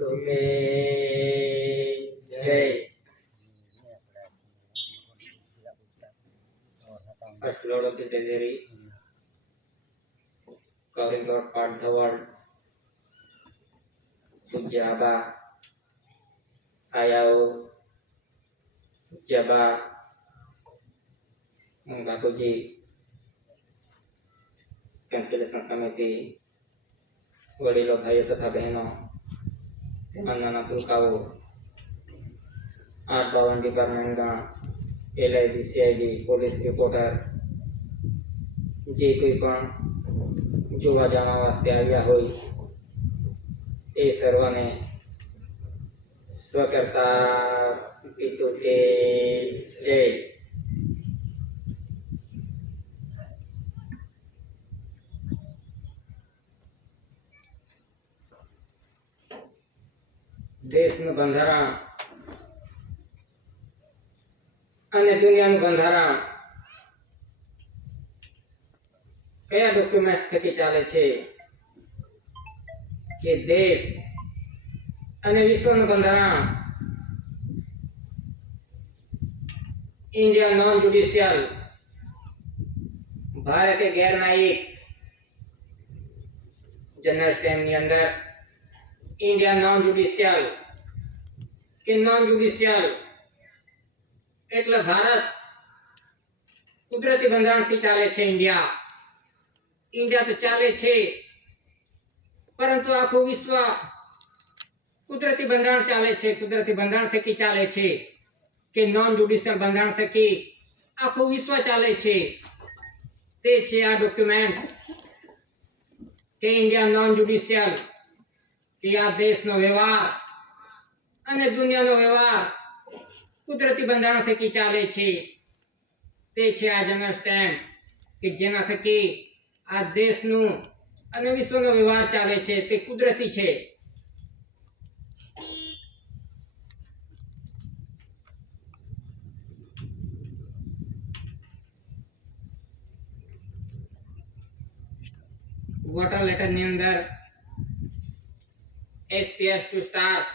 કે જય First Lord of the Treasury, covering God part the world, Sujaba, Ayao, Jaba, Bapuji, cancellation સમિતિ, વડીલો ભાઈઓ તથા બહેનો, તેમના નાના પુરખાઓ, 852 ડિપાર્ટમેન્ટના એલઆઈડી સીઆઈડી પોલીસ રિપોર્ટર જે કોઈ પણ જોવા જાણવા વાસ્તે આવ્યા હોય એ સર્વને સ્વકર્તા પિતુ કે જય. દેશનું બંધારણ અને દુનિયાનું બંધારણ કયા ડોક્યુમેન્ટ્સ થકી ચાલે છે કે દેશ અને વિશ્વનું બંધારણ इंडिया नॉन जुडिशियल भारत के गैर न्यायिक जनरल स्टैंड ની અંદર इंडिया नॉन जुडिशियल કે नॉन जुडिशियल એટલે ભારત કુદરતી બંધારણથી ચાલે છે. ઇન્ડિયા તો ચાલે છે પરંતુ આખું વિશ્વ કુદરતી બંધારણ ચાલે છે. કુદરતી બંધારણ થકી ચાલે છે કે નોન જ્યુડિશિયલ બંધારણ થકી આખું વિશ્વ ચાલે છે. તે છે આ ડોક્યુમેન્ટ્સ કે ઇન્ડિયા નોન જ્યુડિશિયલ કે આ દેશનો વ્યવહાર અને દુનિયાનો વ્યવહાર કુદરતી બંધારણ થકી ચાલે છે. તે છે આ જનરલ સ્ટેન્ડ કે જેના થકી આ દેશનું અને વિશ્વનો વ્યવહાર ચાલે છે. તે કુદરતી છે. વોટર લેટર ની અંદર SPS 2 સ્ટાર્સ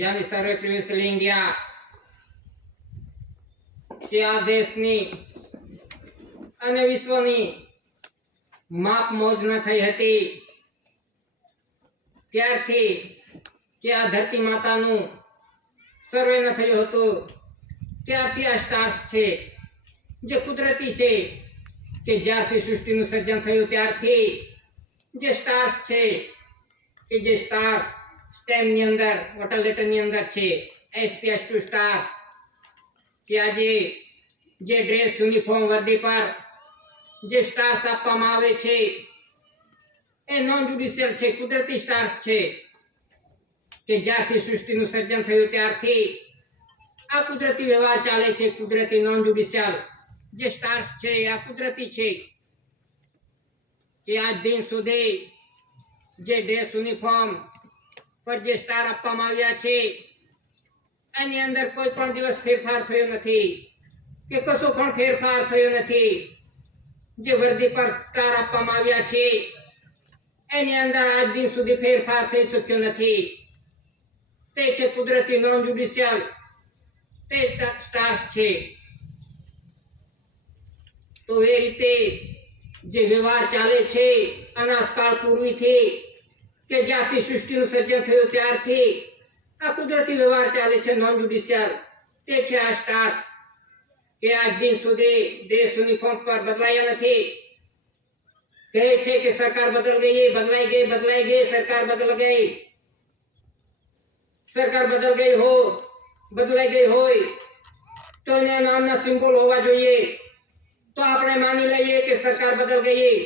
यानी सर्वे प्रीवियसली इंडिया કે આ દેશની અને વિશ્વની માપ મોજ ન થઈ હતી ત્યારથી કે આ ધરતી માતાનું સર્વે ન થયું હતું ત્યારથી આ સ્ટાર્સ છે જે કુદરતી છે કે જ્યારથી સૃષ્ટિનું સર્જન થયું ત્યારથી જે સ્ટાર્સ છે કે જે સ્ટાર્સ સ્ટેમ ની અંદર વોટર લેટર ની અંદર છે SPS 2 સ્ટાર્સ કે આજે જે ડ્રેસ યુનિફોર્મ વર્દી પર જે સ્ટાર્સ આપવામાં આવે છે એ નોન જ્યુડિશિયલ છે. કુદરતી સ્ટાર્સ છે કે જ્યારથી સૃષ્ટિનું સર્જન થયું ત્યારથી આ કુદરતી વ્યવહાર ચાલે છે. કુદરતી નોન જ્યુડિશિયલ જે સ્ટાર્સ છે આ કુદરતી છે કે આજ દિન સુધી જે ડ્રેસ યુનિફોર્મ પર જે સ્ટાર આપવામાં આવ્યા છે એની અંદર કોઈ પણ દિવસ ફેરફાર થયો નથી કે કશો પણ ફેરફાર થયો નથી. જે વર્દી પર સ્ટાર આપવામાં આવ્યા છે એની અંદર આજ દિન સુધી ફેરફાર થઈ શક્યો નથી. તે છે કુદરતી નોન જ્યુડિશિયલ તે સ્ટાર્સ છે. તો એ રીતે જે વ્યવહાર ચાલે છે અનાજકાળ પૂર્વીથી કે જ્યારથી સૃષ્ટિનું સર્જન થયું ત્યારથી આ કુદરતી વ્યવહાર ચાલે છે નોન જ્યુડિશિયલ. તે છે આ સ્ટાર્સ કે આજ દિન સુધી દેશ યુનિફોર્મ પર બદલાયા નથી. કહે છે કે સરકાર બદલ ગઈ, બદલાઈ ગઈ, સરકાર બદલ ગઈ. સરકાર બદલાઈ ગઈ હોય તો એના નામના સિમ્બોલ હોવા જોઈએ તો આપણે માની લઈએ કે સરકાર બદલ ગઈ.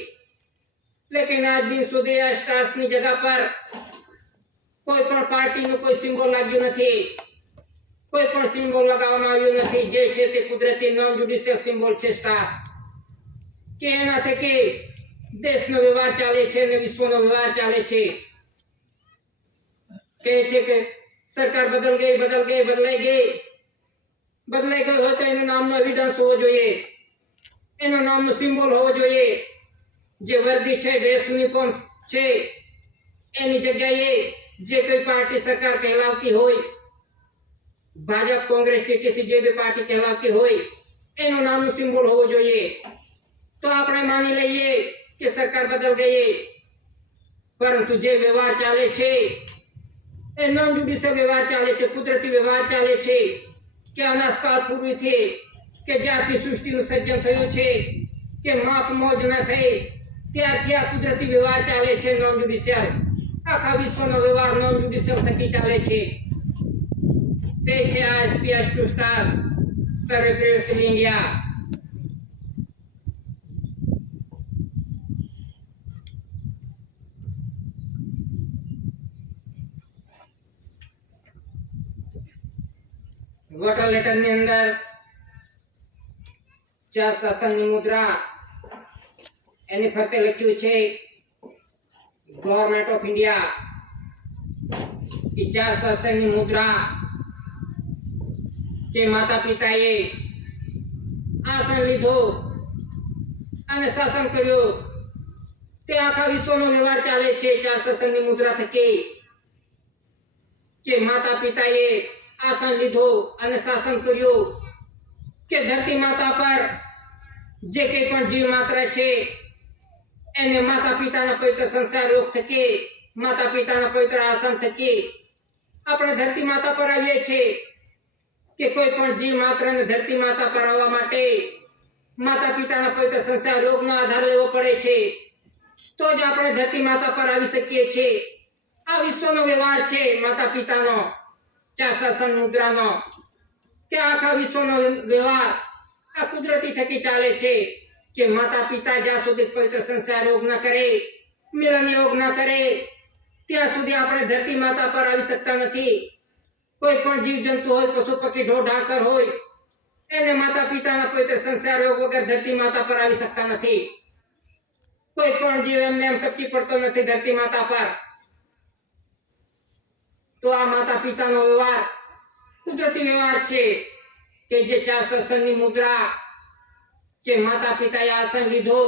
लेकिन आज दिन સુધી આ સ્ટાર્સ ની જગ્યા પર કોઈ પણ પાર્ટીનું કોઈ સિમ્બોલ લાગ્યું નથી, કોઈ પણ સિમ્બોલ લગાવવામાં આવ્યું નથી. જે છે તે કુદરતી નોન જ્યુડિશિયલ સિમ્બોલ છે સ્ટાર્સ કે એના થકી દેશનો વ્યવહાર ચાલે છે અને વિશ્વનો વ્યવહાર ચાલે છે. કહે છે કે સરકાર બદલાઈ ગઈ હોય તો એનું નામનો એવિડન્સ હોવો જોઈએ, એનું નામનો સિમ્બોલ હોવો જોઈએ. જે વર્દી છે ડ્રેસ યુનિફોર્મ છે એની જગ્યાએ જે કોઈ પાર્ટી સરકાર કહેલાવતી હોય, ભાજપ, કોંગ્રેસ, ટીટીસી જે બી પાર્ટી કહેલાવતી હોય, એનું નામનું સિમ્બોલ હોવું જોઈએ. તો આપણે માની લઈએ કે સરકાર બદલ ગઈ, પરંતુ જે વ્યવહાર ચાલે છે એ નોન જ્યુડિશિયલ વ્યવહાર ચાલે છે, કુદરતી વ્યવહાર ચાલે છે. કે અનાજકાળ પૂર્વથી કે જ્યારથી સૃષ્ટિનું સર્જન થયું છે કે માપ મોજ ન થઈ ત્યારથી આ કુદરતી વ્યવહાર ચાલે છે નોન જ્યુડિશિયલ. આખા વિશ્વનો વ્યવહાર નોન જ્યુડિશિયલ થકી ચાલે છે. તે છે આ SPS 2 સ્ટાર્સ સર્વે પ્રેયર્સ ઇન ઇન્ડિયા. વોટર લેટરની અંદર 4 શાસનની મુદ્રા એની ફરતે લખ્યું છે ગવર્નમેન્ટ ઓફ ઇન્ડિયા. એ 4 શાસનની મુદ્રા કે માતા પિતાએ આસન લીધો અને શાસન કર્યું, તે આખા વિશ્વનો વ્યવહાર ચાલે છે 4 શાસનની મુદ્રા થકી. કે માતા પિતાએ આસન લીધો અને શાસન કર્યું કે ધરતી માતા પર જે કંઈ પણ જીવ માત્ર છે એને માતા પિતાના પવિત્ર સંસ્કાર યોગ થકી, માતા પિતાના પવિત્ર આસન થકી આપણે ધરતી માતા પર આવીએ છીએ. કે કોઈ પણ જીવ માત્રને ધરતી માતા પર આવવા માટે માતા પિતાના પવિત્ર સંસ્કાર યોગનો આધાર લેવો પડે છે, તો જ આપણે ધરતી માતા પર આવી શકીએ છીએ. આ વિશ્વનો વ્યવહાર છે માતા પિતાનો 4 શાસન મુદ્રાનો. કે આખા વિશ્વનો વ્યવહાર આ કુદરતી થકી ચાલે છે. કે માતા પિતા જ્યાં સુધી પવિત્ર સંસ્કાર યોગ ન કરે, મિલન યોગ ન કરે, ત્યાં સુધી આપણે ધરતી માતા પર આવી શકતા નથી. કોઈ પણ જીવ જંતુ હોય, પશુ પક્ષી, ઢોર ઢાંકર હોય, એને માતા પિતાના પવિત્ર સંસ્કાર યોગ વગર ધરતી માતા પર આવી શકતા નથી. કોઈ પણ જીવ એમને એમ ટપકી પડતો નથી ધરતી માતા પર. તો આ માતા પિતાનો વ્યવહાર કુદરતી વ્યવહાર છે. કે જે 4 શાસનની મુદ્રા કે માતા પિતાએ આસન લીધો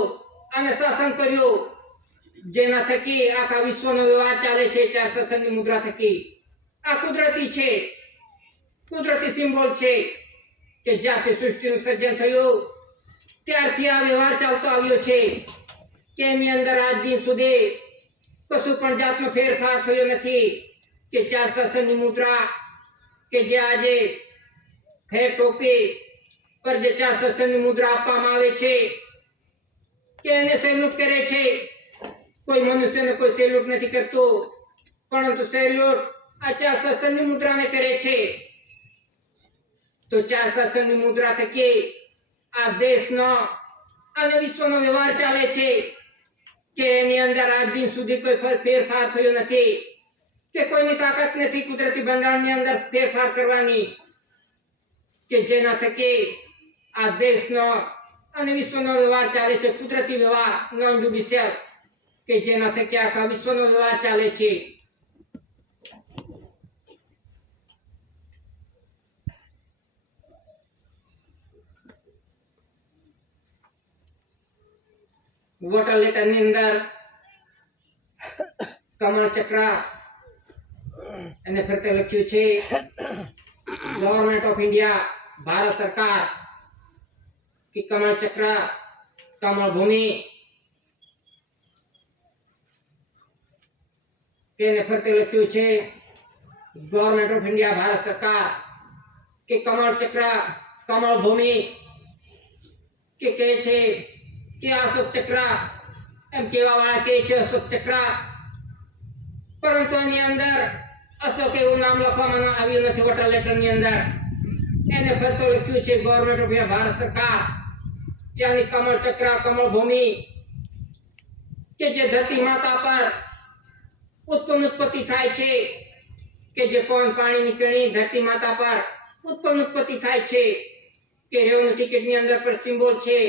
અને શાસન કર્યું, જેના થકી આખા વિશ્વનો વ્યવહાર ચાલે છે 4 શાસનની મુદ્રા થકી. આ કુદરતી છે, કુદરતી સિમ્બોલ છે. કે જ્યારથી સૃષ્ટિનું સર્જન થયું ત્યારથી આ વ્યવહાર ચાલતો આવ્યો છે. કે એની અંદર આજ દિન સુધી કશું પણ જાતનો ફેરફાર થયો નથી. કે 4 શાસનની મુદ્રા કે જે આજે ફેર ટોપી પર જે 4 શાસનની મુદ્રા આપવામાં આવે છે કે એને સેલ્યુટ કરે છે. કોઈ મનુષ્યને કોઈ સેલ્યુટ નથી કરતો, પરંતુ સેલ્યુટ આ 4 શાસનની મુદ્રાને કરે છે. તો 4 શાસનની મુદ્રા થકી આ દેશનો અને વિશ્વનો વ્યવહાર ચાલે છે. કે એની અંદર આજ દિન સુધી કોઈ ફેરફાર થયો નથી. કે કોઈની તાકાત નથી કુદરતી બંધારણની અંદર ફેરફાર કરવાની. કે જેના થકી આ દેશનો અને વિશ્વનો વ્યવહાર ચાલે છે, કુદરતી વ્યવહાર નોન જ્યુડિશિયલ. કે જેના થકી આખા વિશ્વનો વ્યવહાર ચાલે છે. વોટર લેટરની અંદર કમળ ચક્ર એને ફરતે લખ્યું છે ગવર્નમેન્ટ ઓફ ઇન્ડિયા, ભારત સરકાર. કે કમળ ચક્ર, કમળ ભૂમિ. તેને ફરતે લખ્યું છે ગવર્નમેન્ટ ઓફ ઇન્ડિયા, ભારત સરકાર. કે કમળ ચક્ર, કમળ ભૂમિ. કે કહે છે કે અશોક ચક્ર, એમ કહેવા વાળા કહે છે અશોક ચક્ર, પરંતુ એની અંદર અશોક એવું નામ લખવામાં આવ્યું નથી વોટર લેટરની અંદર. એને ફરતો લખ્યું છે ગવર્નમેન્ટ ઓફ ઇન્ડિયા, ભારત સરકાર. યાની કમળ ચક્ર, કમળ ભૂમિ. કે જે ધરતી માતા પર ઉત્પત્તિ થાય છે. કે જે પવન પાણીની કણી ધરતી માતા પર ઉત્પત્તિ થાય છે. કે રેવન્યુ ટિકિટની અંદર પર સિમ્બોલ છે.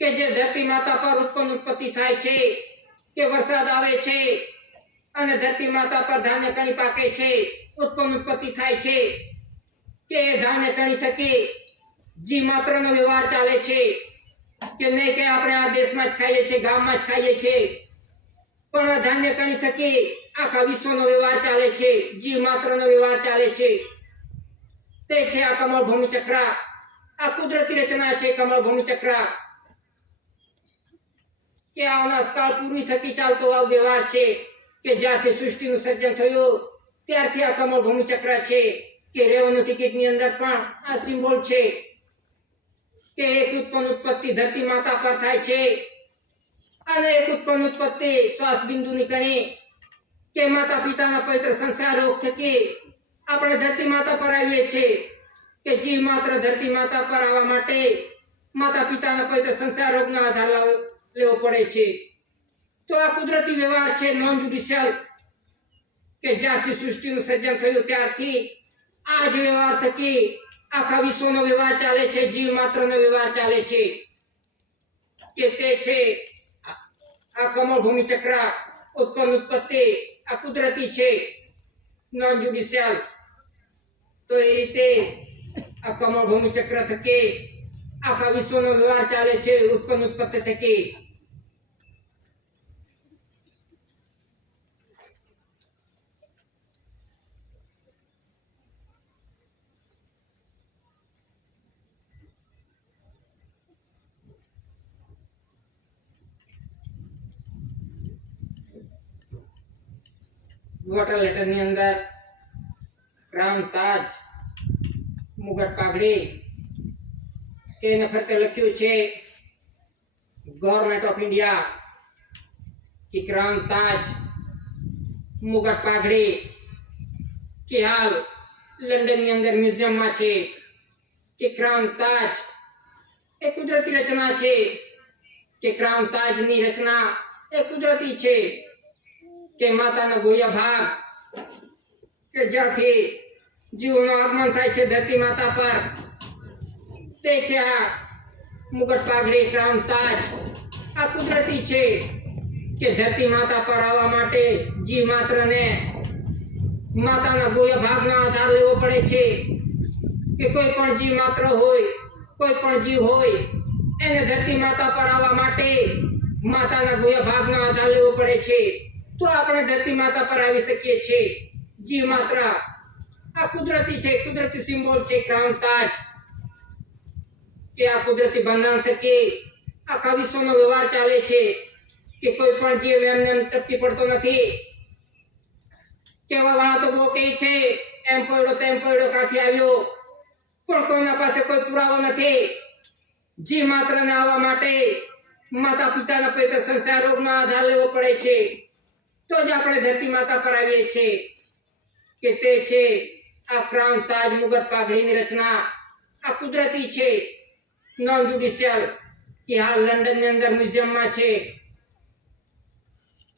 કે જે ધરતી માતા પર ઉત્પત્તિ થાય છે. કે વરસાદ આવે છે અને ધરતી માતા પર ધાન્ય કણી પાકે છે, ઉત્પત્તિ થાય છે. કે ધાન્ય કણી થકી જી માત્રનો વ્યવહાર ચાલે છે. કે નહીં કે આપણે આ દેશમાં જ ખાઈએ છીએ, ગામમાં જ ખાઈએ છીએ, પણ આ ધાન્ય કણી થકી આખા વિશ્વનો વ્યવહાર ચાલે છે, જીવ માત્રનો વ્યવહાર ચાલે છે. તે છે આ કમળ ભૂમિ ચક્ર. આ કુદરતી રચના છે કમળ ભૂમિ ચક્ર, કે આ અનાજકાળ પૂરી થકી ચાલતો આ વ્યવહાર છે. કે જ્યારથી સૃષ્ટિનું સર્જન થયું ત્યારથી આ કમળ ભૂમિ ચક્ર છે. કે રેવન્યુ ટિકિટની અંદર પણ આ સિમ્બોલ છે કે એક ઉત્પત્તિ ધરતી માતા પર થાય છે અને એક ઉત્પત્તિ શ્વાસ બિંદુની કણી કે માતા પિતાના પવિત્ર સંસાર રોગ થકી આપણે ધરતી માતા પર આવીએ છીએ. કે જીવ માત્ર ધરતી માતા પર આવવા માટે માતા પિતાના પવિત્ર સંસાર રોગનો આધાર લેવો પડે છે. તો આ કુદરતી વ્યવહાર છે, નોન જ્યુડિશિયલ, કે જ્યારથી સૃષ્ટિનું સર્જન થયું ત્યારથી આ જ વ્યવહાર થકી આખા વિશ્વનો વ્યવહાર ચાલે છે, જીવ માત્રનો વ્યવહાર ચાલે છે. કે તે છે આ કમળ ભૂમિ ચક્ર. ઉત્પત્તિ આ કુદરતી છે, નોન જ્યુડિશિયલ. તો એ રીતે આ કમળ ભૂમિ ચક્ર થકી આખા વિશ્વનો વ્યવહાર ચાલે છે, ઉત્પત્તિ થકી. વોટર લેટર ની અંદર ક્રાઉન તાજ મુગટ પાઘડી કે એને ફરતે લખ્યું છે ગવર્નમેન્ટ ઓફ ઇન્ડિયા કે ક્રાઉન તાજ મુગટ પાઘડી કે હાલ લંડન ની અંદર મ્યુઝિયમમાં છે. કે ક્રાઉન તાજ એ કુદરતી રચના છે. કે ક્રાઉન તાજની રચના એ કુદરતી છે. કે માતાનો ગોયા ભાગ કે જ્યાંથી જીવનું આગમન થાય છે ધરતી માતા પર, તે છે આ મુગટ પાઘડી ક્રાઉન તાજ. આ કુદરતી છે કે ધરતી માતા પર આવવા માટે જીવ માત્રને માતાના ગોયા ભાગનો આધાર લેવો પડે છે. કે કોઈ પણ જીવ માત્ર હોય, કોઈ પણ જીવ હોય, એને ધરતી માતા પર આવવા માટે માતાના ગોયા ભાગનો આધાર લેવો પડે છે. તો આપણે ધરતી માતા પર આવી શકીએ છીએ. જીવ માત્ર આ કુદરતી છે, કુદરતી સિમ્બોલ છે ક્રાઉન તાજ. કે આ કુદરતી બંધારણ થકી આખા વિશ્વનો વ્યવહાર ચાલે છે. કે કોઈ પણ જીવ એમને ટપકી પડતો નથી. કેવા વાળા તો બહુ કહે છે એમ પડ્યો તેમ પડ્યો કાંથી આવ્યો, પણ કોઈના પાસે કોઈ પુરાવો નથી. જીવ માત્રને આવવા માટે માતા પિતાના પવિત્ર સંસાર રોગનો આધાર લેવો પડે છે. તો જ આપણે ધરતી માતા પર આવીએ છીએ. કે તે છે આ ક્રાઉન તાજ મુગટ પાઘડીની રચના. આ કુદરતી છે, નોન જ્યુડિશિયલ. કે હાલ લંડનની અંદર મ્યુઝિયમમાં છે.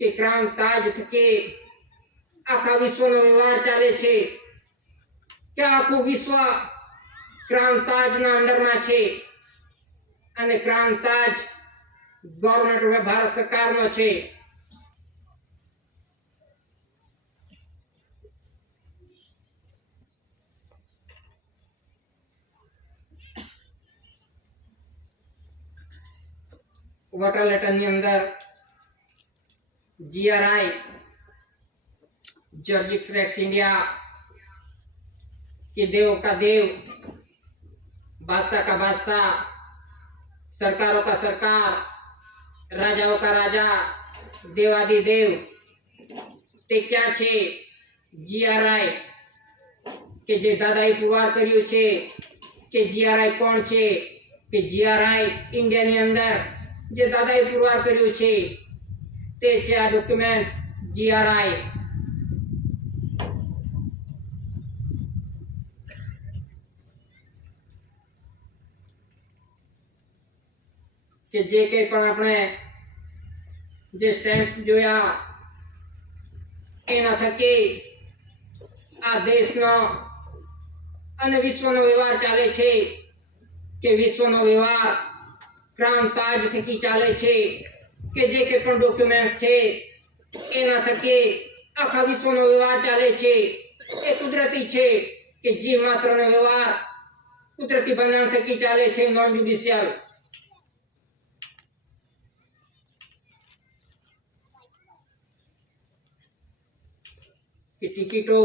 કે ક્રાઉન તાજ થકી આખા વિશ્વનો વ્યવહાર ચાલે છે. કે આખું વિશ્વ ક્રાઉન તાજના અંડરમાં છે. અને ક્રાઉન તાજ ગવર્નમેન્ટ ભારત સરકારનો છે. વોટર લેટર ની અંદર GRI जॉर्जिक्स रेक्स इंडिया के देव का देव, बादशाह का बादशाह, सरकारों का सरकार, राजाओं का राजा, देवादिदेव. તે ક્યાં છે? GRI કે જે દાદાએ પુરવાર કર્યું છે. કે GRI કોણ છે? કે GRI ઇન્ડિયાની અંદર જે દાદાએ પુરવાર કર્યું છે તે છે આ ડોક્યુમેન્ટ્સ GRI. કે જે કંઈ પણ આપણે જે સ્ટેમ્પ જોયા એના થકી આ દેશનો અને વિશ્વનો વ્યવહાર ચાલે છે. કે વિશ્વનો વ્યવહાર ક્રાઉન તાજ થકી ચાલે છે. કે જે કંઈ પણ ડોક્યુમેન્ટ છે એના થકી આખા વિશ્વનો વ્યવહાર ચાલે છે. એ કુદરતી છે કે જીવ માત્રનો વ્યવહાર કુદરતી બંધારણ થકી ચાલે છે, નોન જ્યુડિશિયલ. કે ટિકિટો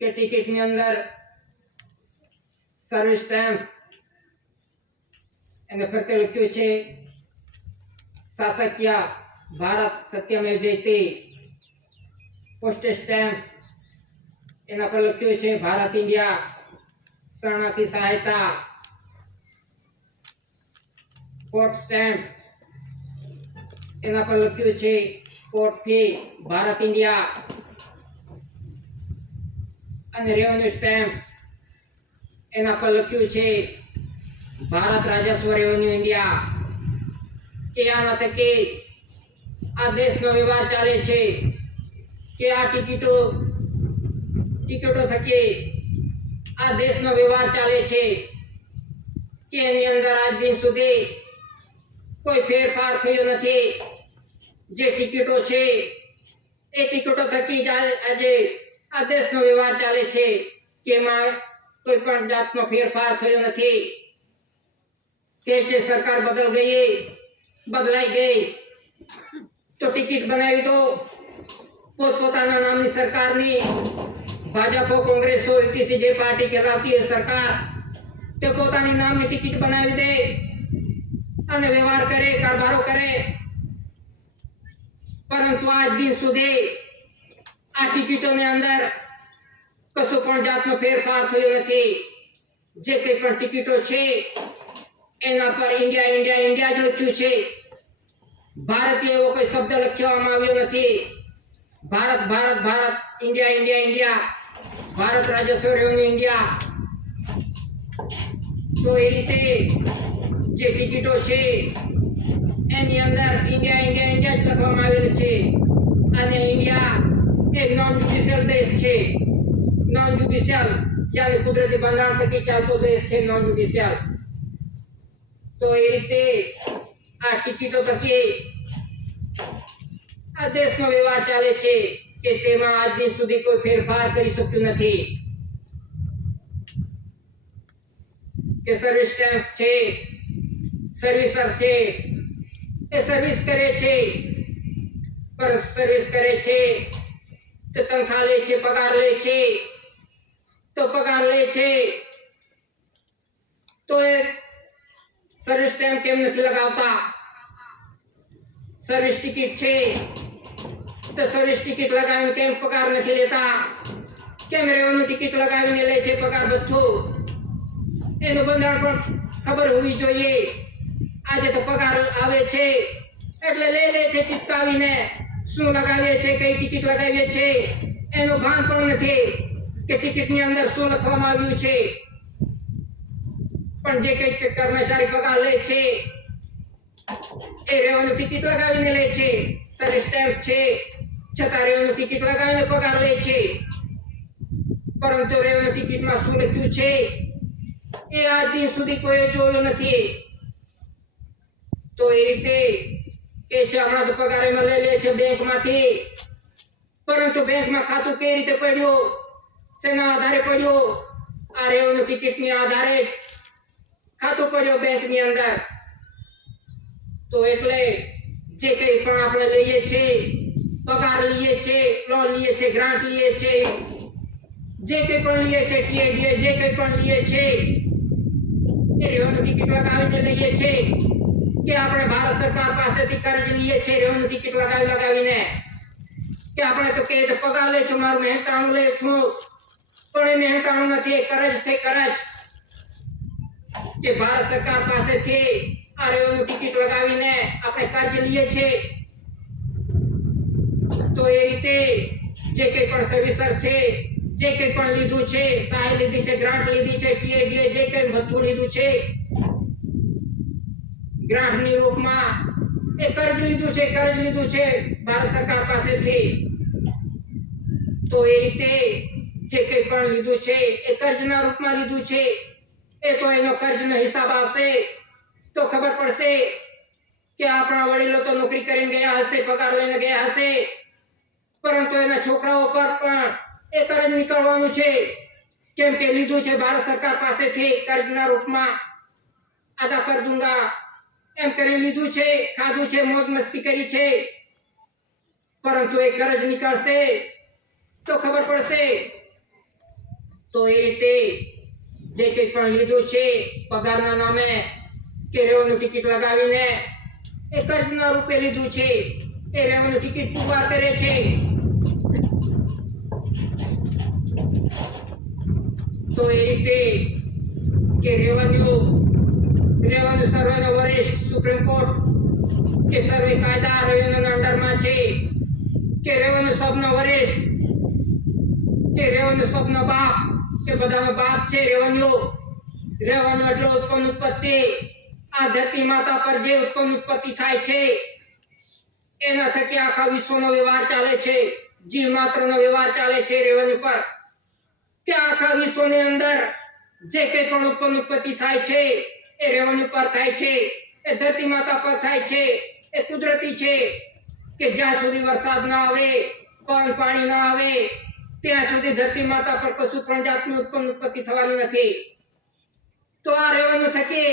કે ટિકિટની અંદર સર્વિસ સ્ટેમ્પ્સ એને ફરતે લખ્યું છે શાસકીય ભારત સત્યમેવ જયતે. પોસ્ટેજ સ્ટેમ્પ્સ એના પર લખ્યું છે ભારત ઇન્ડિયા શરણાર્થી સહાયતા. કોર્ટ સ્ટેમ્પ એના પર લખ્યું છે કોર્ટ ફી ભારત ઇન્ડિયા. અને રેવન્યુ સ્ટેમ્પ એના પર લખ્યું છે ભારત રાજસ્વ રેવન્યુ ઇન્ડિયા. કે આના થકી આ દેશનો વ્યવહાર ચાલે છે કે આ ટિકિટો થકી આ દેશનો વ્યવહાર ચાલે છે કે એની અંદર આજ દિન સુધી કોઈ ફેરફાર થયો નથી. જે ટિકિટો છે એ ટિકિટો થકી જ આજે આ દેશનો વ્યવહાર ચાલે છે કે એમાં કોઈ પણ જાતનો ફેરફાર થયો નથી. તે છે સરકાર બદલાઈ ગઈ તો ટિકિટ બનાવી દો પોતપોતાના નામની સરકારની. ભાજપ હો કોંગ્રેસ હો એટીસી જે પાર્ટી કહેવાતી હોય સરકાર તે પોતાની નામની ટિકિટ બનાવી દે અને વ્યવહાર કરે, કારભારો કરે. પરંતુ આજ દિન સુધી આ ટિકિટોની અંદર કશો પણ જાતનો ફેરફાર થયો નથી. જે કંઈ પણ ટિકિટો છે એના પર ઇન્ડિયા ઇન્ડિયા ઇન્ડિયા જ લખ્યું છે. ભારતીય એવો કોઈ શબ્દ લખવામાં આવ્યો નથી. ભારત ભારત ભારત, ઇન્ડિયા ઇન્ડિયા ઇન્ડિયા, ભારત રાજસ્વ રેવન્યુ ઇન્ડિયા. તો એ રીતે જે ટિકિટો છે એની અંદર ઇન્ડિયા ઇન્ડિયા ઇન્ડિયા જ લખવામાં આવેલું છે. અને ઇન્ડિયા એ નોન જ્યુડિશિયલ દેશ છે. નોન જ્યુડિશિયલ યાની કુદરતી બંધારણ થકી ચાલતો દેશ છે નોન જ્યુડિશિયલ. તો એ રીતે આ ટિકિટો થકી આ દેશનો વ્યવહાર ચાલે છે કે તેમાં આજ દિન સુધી કોઈ ફેરફાર કરી શક્યું નથી. કે સર્વિસ સ્ટેમ્પ્સ છે, સર્વિસર છે એ સર્વિસ કરે છે પર સર્વિસ કરે છે તો તનખા લે છે, પગાર લે છે. તો પગાર લે છે તો એ સર્વિસ સ્ટેમ્પ કેમ નથી લગાવતા? સર્વિસ ટિકિટ છે તો સર્વિસ ટિકિટ લગાવીને કેમ પગાર નથી લેતા? કેમ રેવન્યુ ટિકિટ લગાવીને લે છે પગાર બધું? એનું બંધારણ પણ ખબર હોવી જોઈએ. આજે તો પગાર આવે છે એટલે લે છે ચિપકાવીને. શું લગાવીએ છે, કઈ ટિકિટ લગાવીએ છે એનું ભાન પણ નથી કે ટિકિટની અંદર શું લખવામાં આવ્યું છે. પણ જે કઈ કર્મચારી પગાર લે છે એ રેવન્યુ ટિકિટ લગાવીને લે છે. સર્વિસ સ્ટેમ્પ છે છતાં રેવન્યુ ટિકિટ લગાવીને પગાર લે છે. પરંતુ રેવન્યુ ટિકિટમાં શું લખ્યું છે એ આજ દિન સુધી કોઈ જોયું નથી. તો એ રીતે કે છે હમણાં તો પગાર એમાં લે છે બેંકમાંથી. પરંતુ બેંકમાં ખાતું કઈ રીતે પડ્યું, શેના આધારે પડ્યું? આ રેવન્યુ ટિકિટની આધારે ખાતું પડ્યું બેંકની અંદર. તો એટલે જે કંઈ પણ આપણે લઈએ છીએ, પગાર લઈએ છીએ, લોન લઈએ છીએ, ગ્રાન્ટ લઈએ છીએ, જે કંઈ પણ લઈએ છીએ, ટીએડીએ જે કંઈ પણ લઈએ છીએ એ રેવન્યુ ટિકિટ લગાવીને લઈએ છીએ. કે આપણે ભારત સરકાર પાસેથી કર્જ લઈએ છીએ રેવન્યુ ટિકિટ લગાવીને. કે આપણે તો કે પગાર લે છું, મારું મહેનતાણું લે છું, પણ એ મહેનતાણું નથી, એ કરજ થઈ કરજ. કે ભારત સરકાર પાસેથી આ રેવન્યુ ટિકિટ લગાવીને આપણે કર્જ લઈએ છીએ. તો એ રીતે જે કંઈ પણ સર્વિસર છે, જે કંઈ પણ લીધું છે, સહાય લીધી છે, ગ્રાન્ટ લીધી છે, ટીએડીએ જે કંઈ બધું લીધું છે ગ્રાન્ટની રૂપમાં એ કર્જ લીધું છે ભારત સરકાર પાસેથી. તો એ રીતે જે કંઈ પણ લીધું છે એ કર્જના રૂપમાં લીધું છે. એ તો એનો કર્જનો હિસાબ આવશે તો ખબર પડશે કે આપણા વડીલો તો નોકરી કરીને ગયા હશે, પગાર લઈને ગયા હશે, પરંતુ એના છોકરાઓ પર પણ એ કર્જ નીકળવાનું છે. કેમ કે લીધું છે ભારત સરકાર પાસેથી કર્જના રૂપમાં. અદા કર દૂંગા એમ કરી લીધું છે, ખાધું છે, મોજ મસ્તી કરી છે, પરંતુ એ કરજ નીકળશે તો ખબર પડશે. તો એ રીતે જે કંઈ પણ લીધું છે પગારના નામે કે રેવન્યુ ટિકિટ લગાવીને એ કર્જના રૂપે લીધું છે, એ રેવન્યુ ટિકિટ પુરવાર કરે છે. તો એ રીતે કે રેવન્યુ સર્વેનો વરિષ્ઠ સુપ્રીમ કોર્ટ કે સર્વે કાયદા રેવન્યુના અંડરમાં છે, કે રેવન્યુ સબનો વરિષ્ઠ કે રેવન્યુ સબનો બાપ કે બધાનો બાપ છે રેવન્યુ એટલે ઉત્પન્ન ઉત્પત્તિ. આ ધરતી માતા પર જે ઉત્પન્ન ઉત્પત્તિ થાય છે એના થકી આખા વિશ્વનો વ્યવહાર ચાલે છે, જીવ માત્રનો વ્યવહાર ચાલે છે રેવન્યુ પર. કે આખા વિશ્વની અંદર જે કંઈ પણ ઉત્પન્ન ઉત્પત્તિ થાય છે એ રેવન્યુ પર થાય છે, એ ધરતી માતા પર થાય છે, એ કુદરતી છે. કે જ્યાં સુધી વરસાદ ના આવે, પવન પાણી ના આવે, ત્યાં સુધી ધરતી માતા પર કશું પણ જાતનું ઉત્પન્ન ઉત્પત્તિ થવાની નથી. તો આ રેવન્યુ થકી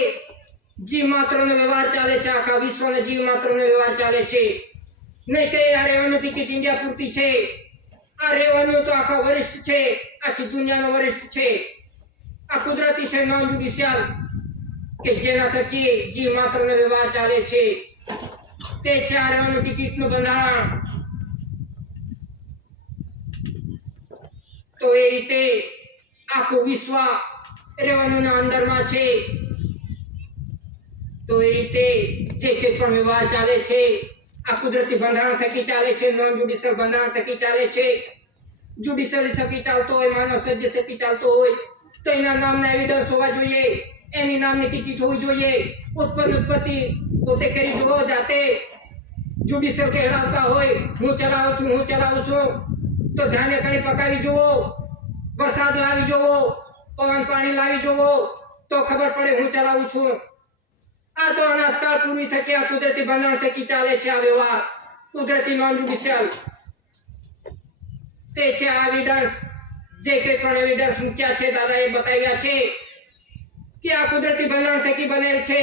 જીવ માત્રનો વ્યવહાર ચાલે છે, આખા વિશ્વનો જીવ માત્રનો વ્યવહાર ચાલે છે. નહીં કે આ રેવન્યુ ટિકિટ ઇન્ડિયા પૂરતી છે. આ રેવન્યુ તો આખા વરિષ્ઠ છે, આખી દુનિયાનો વરિષ્ઠ છે. આ કુદરતી છે, નોન જ્યુડિશિયલ, કે જેના થકી જીવ માત્રનો વ્યવહાર ચાલે છે. તે છે આ રેવન્યુ ટિકિટનું બંધારણ. તો એ રીતે આખું વિશ્વ રેવન્યુના અંડરમાં છે. તો એ રીતે જે કંઈ પણ વ્યવહાર ચાલે છે આ કુદરતી બંધારણ થકી ચાલે છે, નોન જ્યુડિશિયલ બંધારણ થકી ચાલે છે. જ્યુડિશિયલ થકી ચાલતો હોય, માનવ સર્જિત થકી ચાલતો હોય તો એના નામના એવિડન્સ હોવા જોઈએ, એની નામની ટિકિટ હોવી જોઈએ. ઉત્પન્ન ઉત્પત્તિ પોતે કરી જુઓ જાતે. જ્યુડિશિયલ કહેવાતા હોય હું ચલાવું છું તો ધાન્ય કણી પકાવી જુઓ, વરસાદ લાવી જુઓ, પવન પાણી લાવી જુઓ તો ખબર પડે હું ચલાવું છું. આ તો અનાજકાળ પૂરી થકી આ કુદરતી બંધારણ થકી ચાલે છે આ વ્યવહાર, કુદરતી નોન જ્યુડિશિયલ. તે છે આ એવિડન્સ. જે કંઈ પણ એવિડન્સ મૂક્યા છે દાદાએ બતાવ્યા છે કે આ કુદરતી બંધારણ થકી બનેલ છે.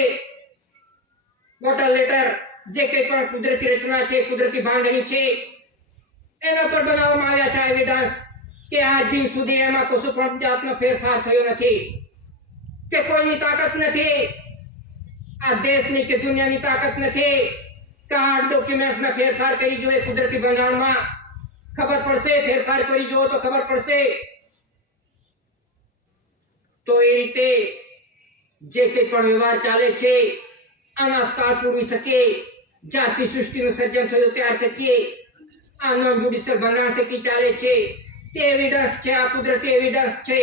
વોટર લેટર જે કંઈ પણ કુદરતી રચના છે, કુદરતી બાંધણી છે, એના પર બનાવવામાં આવ્યા છે એવિડન્સ. કે આજ દિન સુધી એમાં કશું પણ જાતનો ફેરફાર થયો નથી, કે કોઈની તાકાત નથી, આ દેશની કે દુનિયાની તાકાત નથી કે આ ડોક્યુમેન્ટ્સમાં ફેરફાર કરી જોઈએ. કુદરતી બંધારણમાં ખબર પડશે, ફેરફાર કરી જુઓ તો ખબર પડશે. તો એ રીતે જે કંઈ પણ વ્યવહાર ચાલે છે અનાજકાળ પૂર્વી થકી, જ્યારથી સૃષ્ટિનું સર્જન થયું ત્યાર થકી આ નોન જ્યુડિશિયલ બંધારણ થકી ચાલે છે. તે એવિડન્સ છે, આ કુદરતી એવિડન્સ છે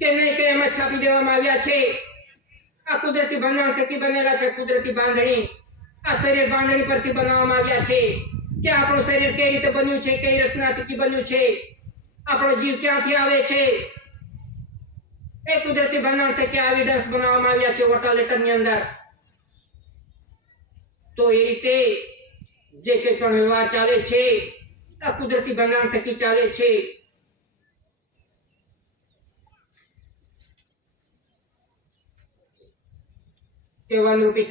કે નહીં કે એમાં છાપી દેવામાં આવ્યા છે. આ કુદરતી બંધારણ થકી બનેલા છે, કુદરતી બાંધણી. આ શરીર બાંધણી પરથી બનાવવામાં આવ્યા છે કે આપણું શરીર કઈ રીતે બન્યું છે, કઈ રચના થકી બન્યું છે, આપણો જીવ ક્યાંથી આવે છે, એ કુદરતી બંધારણ થકી એવિડન્સ બનાવવામાં આવ્યા છે વોટર લેટરની અંદર. તો એ રીતે જે કંઈ પણ વ્યવહાર ચાલે છે આ કુદરતી બંધારણ થકી ચાલે છે. કેવન રૂપી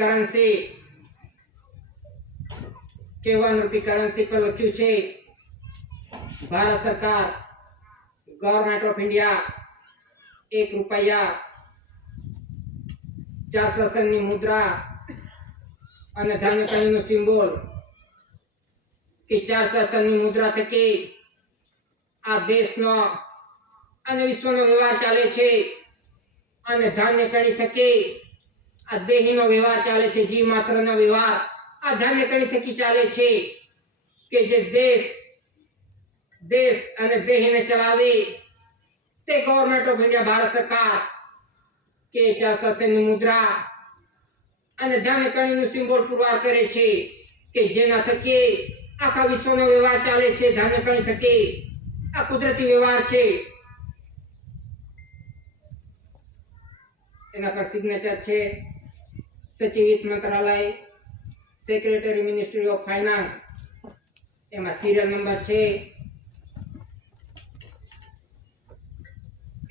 કરન્સી પર લખ્યું છે ભારત સરકાર, ગવર્નમેન્ટ ઓફ ઇન્ડિયા, 1 રૂપિયા, 4 શાસનની મુદ્રા અને ધાન્ય કણીનું સિમ્બોલ કે 4 શાસનની મુદ્રા થકી આ દેશનો અને વિશ્વનો વ્યવહાર ચાલે છે, અને ધાન્ય કણી થકી આ દેહીનો વ્યવહાર ચાલે છે. જીવ માત્રનો વ્યવહાર આ ધાન્ય કણી થકી ચાલે છે. કે જે દેશ અને દેહીને ચલાવે તે ગવર્નમેન્ટ ઓફ ઇન્ડિયા, ભારત સરકાર, કે 4 શાસનની મુદ્રા અને ધાન્ય કણીનું સિમ્બોલ પુરવાર કરે છે. કે જેના થકી આખા વિશ્વનો વ્યવહાર ચાલે છે. ધાન્ય કણી થકી આ કુદરતી વ્યવહાર છે. એના પર સિગ્નેચર છે સચિવ વિત્ત મંત્રાલય, સેક્રેટરી મિનિસ્ટ્રી ઓફ ફાઇનાન્સ. એમાં સિરિયલ નંબર છે